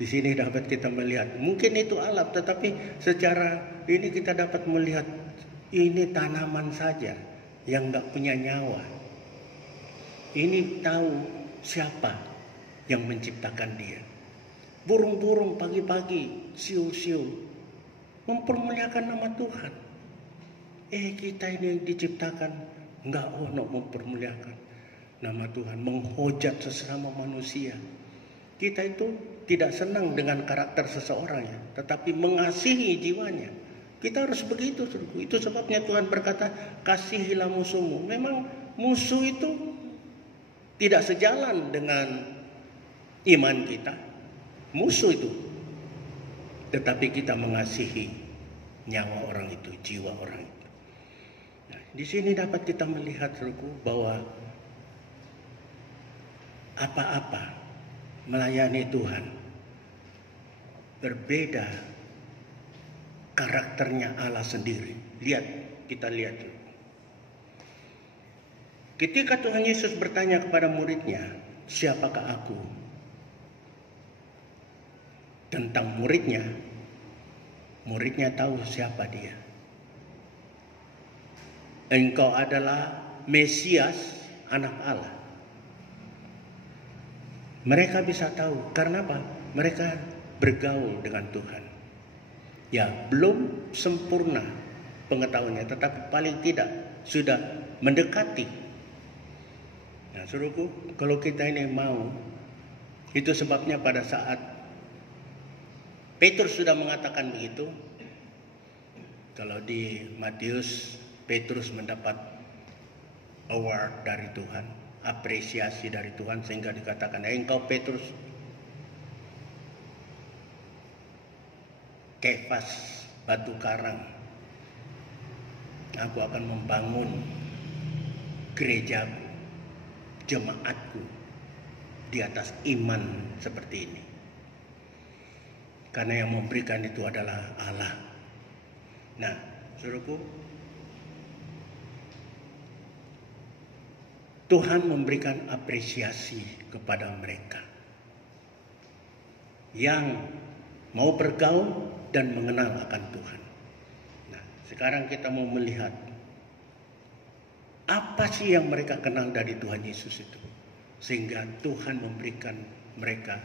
Di sini dapat kita melihat. Mungkin itu alat, tetapi secara ini kita dapat melihat ini tanaman saja yang enggak punya nyawa. Ini tahu siapa yang menciptakan dia. Burung-burung pagi-pagi, siu-siu mempermuliakan nama Tuhan. Kita ini diciptakan enggak mempermuliakan nama Tuhan, menghujat sesama manusia. Kita itu tidak senang dengan karakter seseorang ya, tetapi mengasihi jiwanya. Kita harus begitu, saudaraku. Itu sebabnya Tuhan berkata, kasihilah musuhmu. Memang musuh itu tidak sejalan dengan iman kita. Musuh itu. Tetapi kita mengasihi nyawa orang itu, jiwa orang itu. Nah, di sini dapat kita melihat, saudaraku, bahwa apa-apa melayani Tuhan berbeda karakternya Allah sendiri. Kita lihat dulu. Ketika Tuhan Yesus bertanya kepada muridnya, siapakah aku? Tentang muridnya tahu siapa dia. Engkau adalah Mesias, anak Allah. Mereka bisa tahu, karena apa? Mereka bergaul dengan Tuhan. Ya, belum sempurna pengetahuannya, tetapi paling tidak sudah mendekati. Nah, saudaraku, kalau kita ini mau, itu sebabnya pada saat Petrus sudah mengatakan begitu, kalau di Matius, Petrus mendapat award dari Tuhan, apresiasi dari Tuhan, sehingga dikatakan, engkau Petrus, Kefas, batu karang. Aku akan membangun gerejaku, jemaatku di atas iman seperti ini. Karena yang memberikan itu adalah Allah. Nah, saudaraku, Tuhan memberikan apresiasi kepada mereka yang mau bergaul dan mengenal akan Tuhan. Nah, sekarang kita mau melihat apa sih yang mereka kenal dari Tuhan Yesus itu, sehingga Tuhan memberikan mereka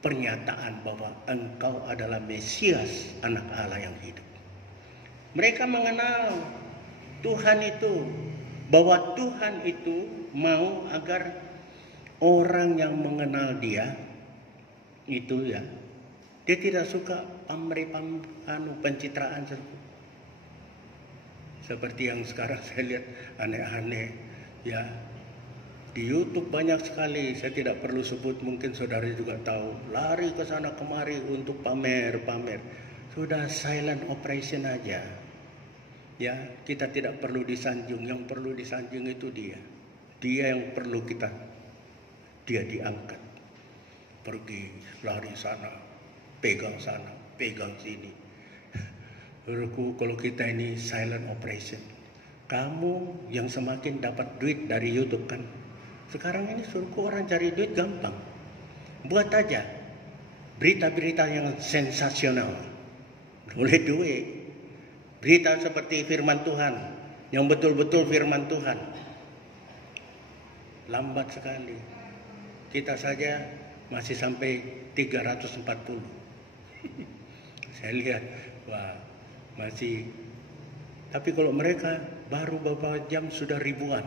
pernyataan bahwa engkau adalah Mesias, anak Allah yang hidup. Mereka mengenal Tuhan itu, bahwa Tuhan itu mau agar orang yang mengenal Dia itu, ya, dia tidak suka pencitraan seperti yang sekarang saya lihat aneh-aneh, ya. Di YouTube banyak sekali, saya tidak perlu sebut, mungkin saudara juga tahu, lari ke sana kemari untuk pamer. Sudah silent operation aja. Ya, kita tidak perlu disanjung, yang perlu disanjung itu dia. Dia yang perlu dia diangkat. Pergi lari sana, pegang sini. Kalau kita ini silent operation, kamu yang semakin dapat duit dari YouTube kan. Sekarang ini suruh orang cari duit gampang. Buat aja berita-berita yang sensasional, boleh duit. Berita seperti firman Tuhan, yang betul-betul firman Tuhan. Lambat sekali. Kita saja masih sampai 340. Saya lihat, wah, masih. Tapi kalau mereka baru beberapa jam sudah ribuan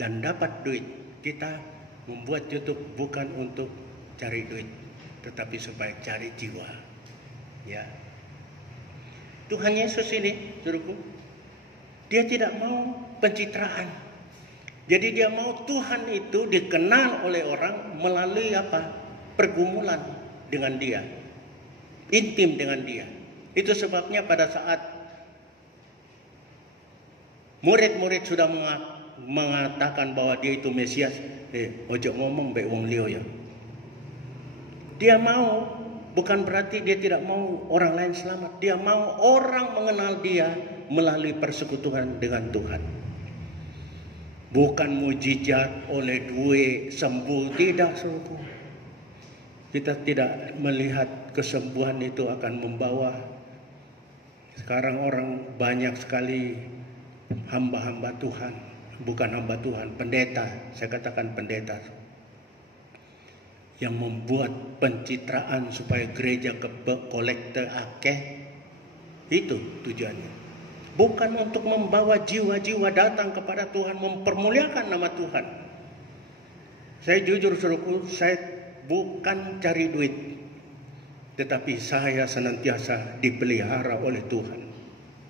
dan dapat duit. Kita membuat YouTube bukan untuk cari duit, tetapi supaya cari jiwa. Ya. Tuhan Yesus ini, saudaraku, dia tidak mau pencitraan. Jadi dia mau Tuhan itu dikenal oleh orang melalui apa? Pergumulan dengan dia, intim dengan dia. Itu sebabnya pada saat murid-murid sudah mengatakan bahwa dia itu Mesias, ojo ngomong bae wong liya ya. Dia mau, bukan berarti dia tidak mau orang lain selamat. Dia mau orang mengenal dia melalui persekutuan dengan Tuhan. Bukan mujizat oleh duit sembuh, tidak, saudaraku. Kita tidak melihat kesembuhan itu akan membawa. Sekarang orang banyak sekali hamba-hamba Tuhan, bukan hamba Tuhan, pendeta, saya katakan pendeta, yang membuat pencitraan supaya gereja kolekte akeh. Itu tujuannya. Bukan untuk membawa jiwa-jiwa datang kepada Tuhan, mempermuliakan nama Tuhan. Saya jujur, saudaraku, saya bukan cari duit. tetapi saya senantiasa dipelihara oleh Tuhan.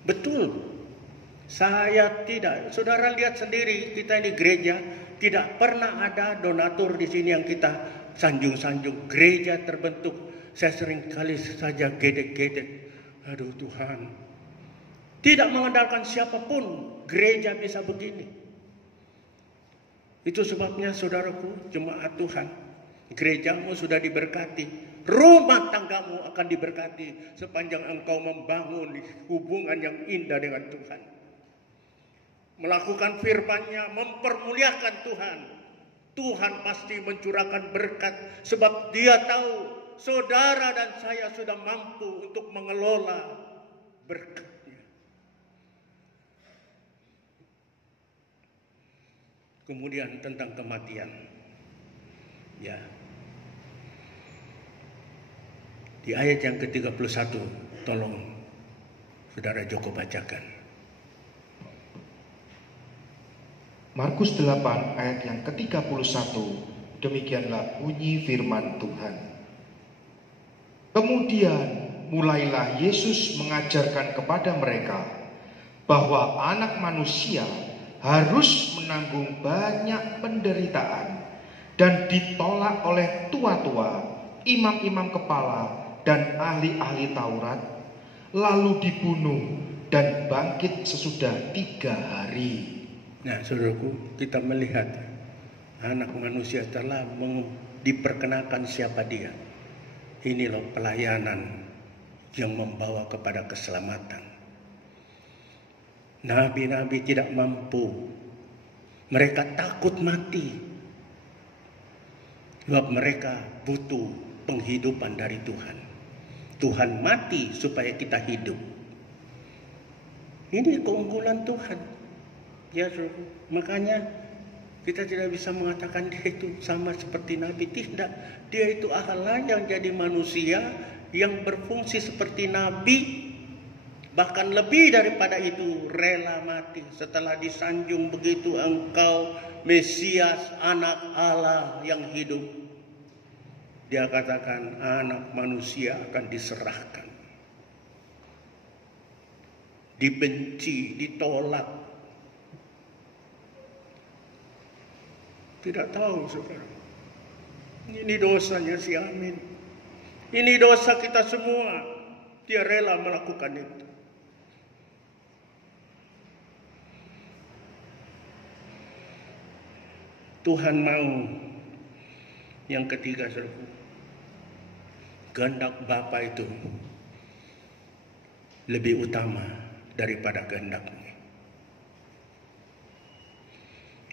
Betul. Saya tidak. Saudara lihat sendiri, kita ini gereja tidak pernah ada donatur di sini yang kita sanjung-sanjung. Gereja terbentuk, saya sering kali saja gedek-gedek. Aduh Tuhan, tidak mengandalkan siapapun, gereja bisa begini. Itu sebabnya saudaraku, jemaat Tuhan, gerejamu sudah diberkati, rumah tanggamu akan diberkati sepanjang engkau membangun hubungan yang indah dengan Tuhan. Melakukan firman-Nya, mempermuliakan Tuhan. Tuhan pasti mencurahkan berkat sebab Dia tahu saudara dan saya sudah mampu untuk mengelola berkat-Nya. Kemudian tentang kematian. Ya. Di ayat yang ke-31, tolong Saudara Joko bacakan. Markus 8 ayat yang ke-31, demikianlah bunyi firman Tuhan. Kemudian mulailah Yesus mengajarkan kepada mereka bahwa Anak Manusia harus menanggung banyak penderitaan dan ditolak oleh tua-tua, imam-imam kepala, dan ahli-ahli Taurat, lalu dibunuh dan bangkit sesudah 3 hari. Nah, saudaraku, kita melihat Anak Manusia telah diperkenalkan siapa Dia. Ini loh pelayanan yang membawa kepada keselamatan. Nabi-nabi tidak mampu. Mereka takut mati. Sebab mereka butuh penghidupan dari Tuhan. Tuhan mati supaya kita hidup. Ini keunggulan Tuhan. Ya, makanya kita tidak bisa mengatakan dia itu sama seperti Nabi. Tidak. Dia itu Allah yang jadi manusia, yang berfungsi seperti Nabi. Bahkan lebih daripada itu, rela mati. Setelah disanjung begitu, engkau Mesias, anak Allah yang hidup. Dia katakan anak manusia akan diserahkan. Dibenci, ditolak. Tidak tahu, saudara. Ini dosanya si Amin. Ini dosa kita semua. Dia rela melakukan itu. Tuhan mau yang ketiga, saudara. Kehendak Bapa itu lebih utama daripada kehendakmu.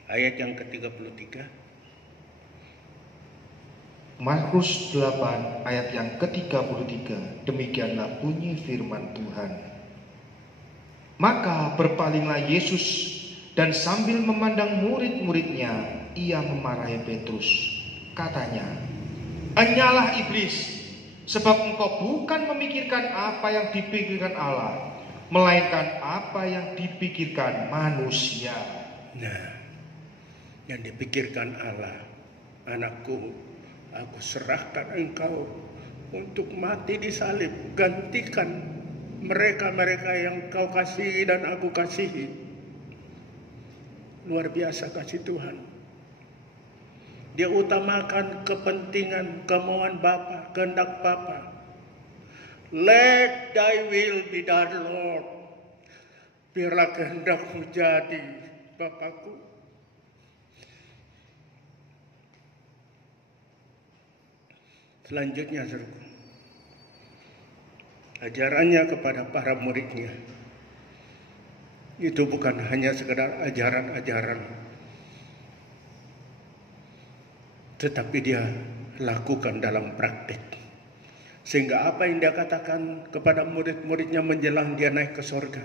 Ayat yang ke-33. Markus 8 ayat yang ke-33, demikianlah bunyi firman Tuhan. Maka berpalinglah Yesus dan sambil memandang murid-muridnya, ia memarahi Petrus. Katanya, "Enyalah iblis, sebab engkau bukan memikirkan apa yang dipikirkan Allah, melainkan apa yang dipikirkan manusia." Nah, yang dipikirkan Allah, anakku, aku serahkan engkau untuk mati di salib. Gantikan mereka-mereka yang kau kasihi dan aku kasihi. Luar biasa kasih Tuhan. Dia utamakan kepentingan, kemauan Bapa, kehendak Bapa. Let thy will be done, Lord. Biarlah kehendakmu jadi, Bapakku. Selanjutnya, saudara, ajarannya kepada para muridnya itu bukan hanya sekedar ajaran-ajaran, tetapi dia lakukan dalam praktik. Sehingga apa yang dia katakan kepada murid-muridnya menjelang dia naik ke sorga,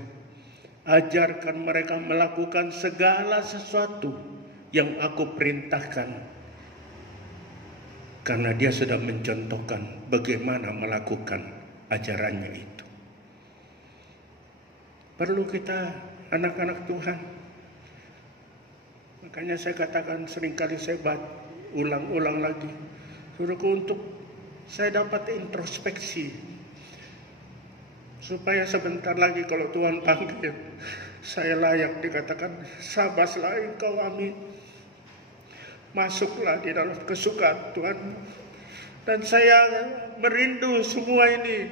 ajarkan mereka melakukan segala sesuatu yang aku perintahkan. Karena dia sudah mencontohkan bagaimana melakukan ajarannya itu. Perlu kita anak-anak Tuhan. Makanya saya katakan seringkali saya ulang-ulang lagi. Saudaraku, untuk saya dapat introspeksi. Supaya sebentar lagi kalau Tuhan panggil, saya layak dikatakan, sabaslah engkau Ami. Masuklah di dalam kesukaan Tuhan. Dan saya merindu semua ini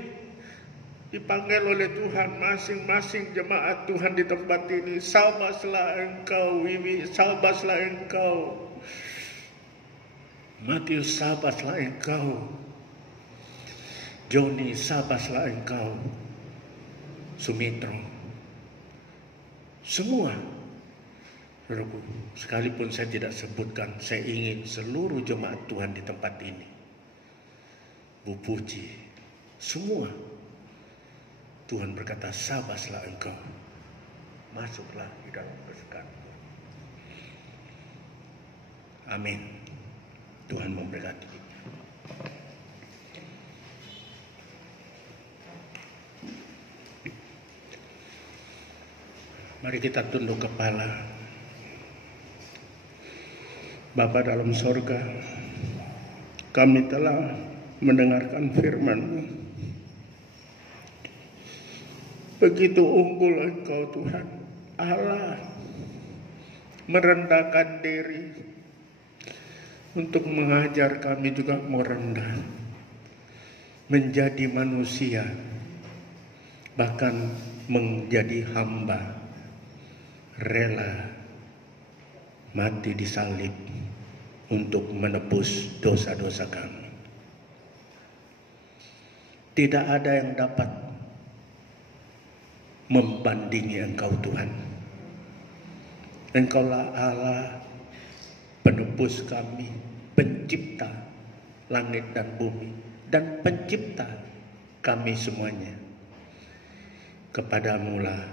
dipanggil oleh Tuhan, masing-masing jemaat Tuhan di tempat ini. Sabaslah engkau Wiwi, sabaslah engkau Matius, sabaslah engkau Joni, sabaslah engkau Sumitro. Semua, sekalipun saya tidak sebutkan, saya ingin seluruh jemaat Tuhan di tempat ini, Bu Puji, semua, Tuhan berkata, sabaslah engkau, masuklah di dalam kesukaan. Amin. Tuhan memberkati. Mari kita tunduk kepala. Bapa dalam sorga, kami telah mendengarkan firman-Mu. Begitu unggul Engkau Tuhan Allah, merendahkan diri untuk mengajar kami juga merendah, menjadi manusia, bahkan menjadi hamba, rela mati disalib untuk menebus dosa-dosa kami. Tidak ada yang dapat membandingi Engkau Tuhan. Engkaulah Allah penebus kami, pencipta langit dan bumi, dan pencipta kami semuanya. Kepadamu-lah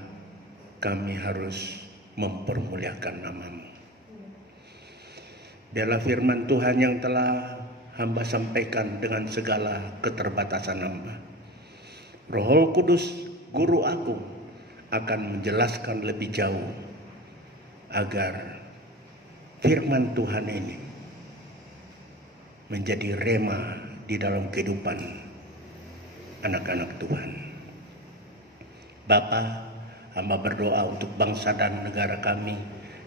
kami harus mempermuliakan nama-Mu. Biarlah firman Tuhan yang telah hamba sampaikan dengan segala keterbatasan hamba, Roh Kudus, Guru Agung, akan menjelaskan lebih jauh agar firman Tuhan ini menjadi rema di dalam kehidupan anak-anak Tuhan. Bapa, hamba berdoa untuk bangsa dan negara kami,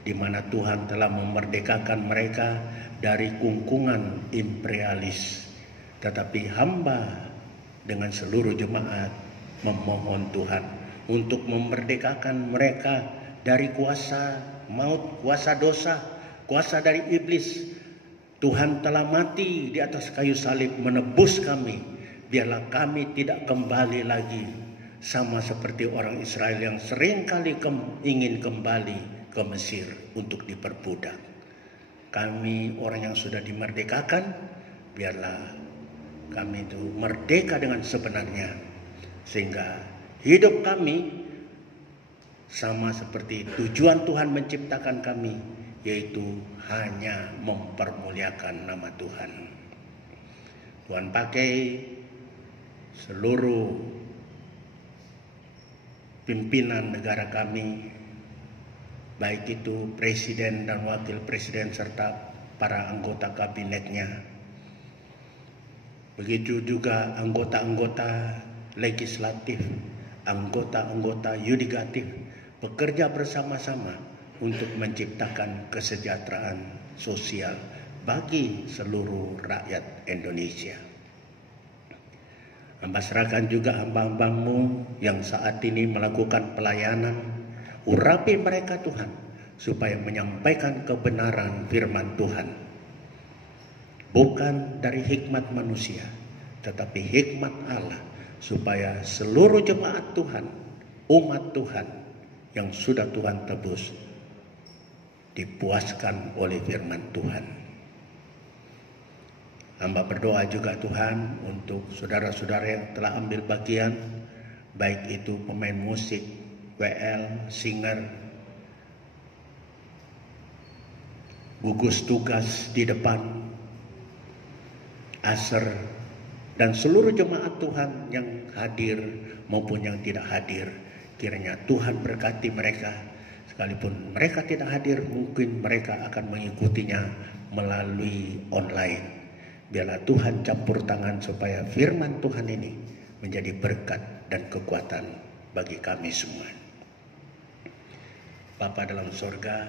di mana Tuhan telah memerdekakan mereka dari kungkungan imperialis. Tetapi hamba dengan seluruh jemaat memohon Tuhan untuk memerdekakan mereka dari kuasa maut, kuasa dosa, kuasa dari iblis. Tuhan telah mati di atas kayu salib menebus kami. Biarlah kami tidak kembali lagi sama seperti orang Israel yang seringkali ingin kembali ke Mesir untuk diperbudak. Kami orang yang sudah dimerdekakan, biarlah kami itu merdeka dengan sebenarnya, sehingga hidup kami sama seperti tujuan Tuhan menciptakan kami, yaitu hanya mempermuliakan nama Tuhan. Tuhan pakai seluruh pimpinan negara kami, baik itu presiden dan wakil presiden serta para anggota kabinetnya. Begitu juga anggota-anggota legislatif, anggota-anggota yudikatif bekerja bersama-sama untuk menciptakan kesejahteraan sosial bagi seluruh rakyat Indonesia. Hamba serahkan juga hamba-hamba-Mu yang saat ini melakukan pelayanan. Urapi mereka Tuhan, supaya menyampaikan kebenaran firman Tuhan. Bukan dari hikmat manusia, tetapi hikmat Allah, supaya seluruh jemaat Tuhan, umat Tuhan yang sudah Tuhan tebus, dipuaskan oleh firman Tuhan. Hamba berdoa juga Tuhan untuk saudara-saudara yang telah ambil bagian, baik itu pemain musik, WL, singer, gugus tugas di depan, aser, dan seluruh jemaat Tuhan yang hadir maupun yang tidak hadir. Kiranya Tuhan berkati mereka, sekalipun mereka tidak hadir, mungkin mereka akan mengikutinya melalui online. Biarlah Tuhan campur tangan supaya firman Tuhan ini menjadi berkat dan kekuatan bagi kami semua. Bapa dalam sorga,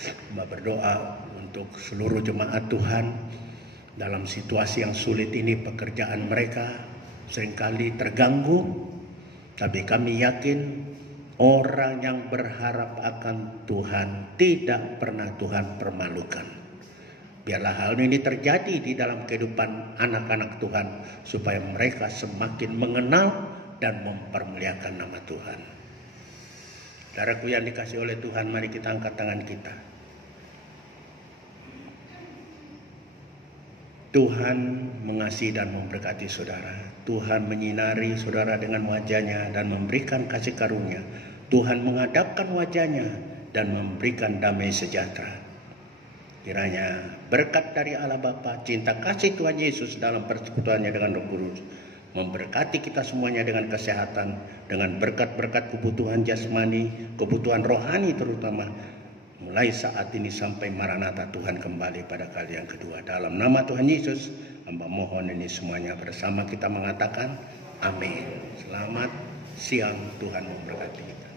Hamba berdoa untuk seluruh jemaat Tuhan dalam situasi yang sulit ini. Pekerjaan mereka seringkali terganggu, tapi kami yakin orang yang berharap akan Tuhan tidak pernah Tuhan permalukan. Biarlah hal ini terjadi di dalam kehidupan anak-anak Tuhan, supaya mereka semakin mengenal dan mempermuliakan nama Tuhan. Saudaraku yang dikasihi oleh Tuhan, mari kita angkat tangan kita. Tuhan mengasihi dan memberkati saudara. Tuhan menyinari saudara dengan wajahnya dan memberikan kasih karunia. Tuhan menghadapkan wajahnya dan memberikan damai sejahtera. Kiranya berkat dari Allah Bapa, cinta kasih Tuhan Yesus dalam persekutuannya dengan Roh Kudus memberkati kita semuanya dengan kesehatan, dengan berkat-berkat kebutuhan jasmani, kebutuhan rohani terutama, mulai saat ini sampai Maranatha Tuhan kembali pada kali yang kedua. Dalam nama Tuhan Yesus, hamba mohon ini semuanya bersama kita mengatakan amin. Selamat siang, Tuhan memberkati kita.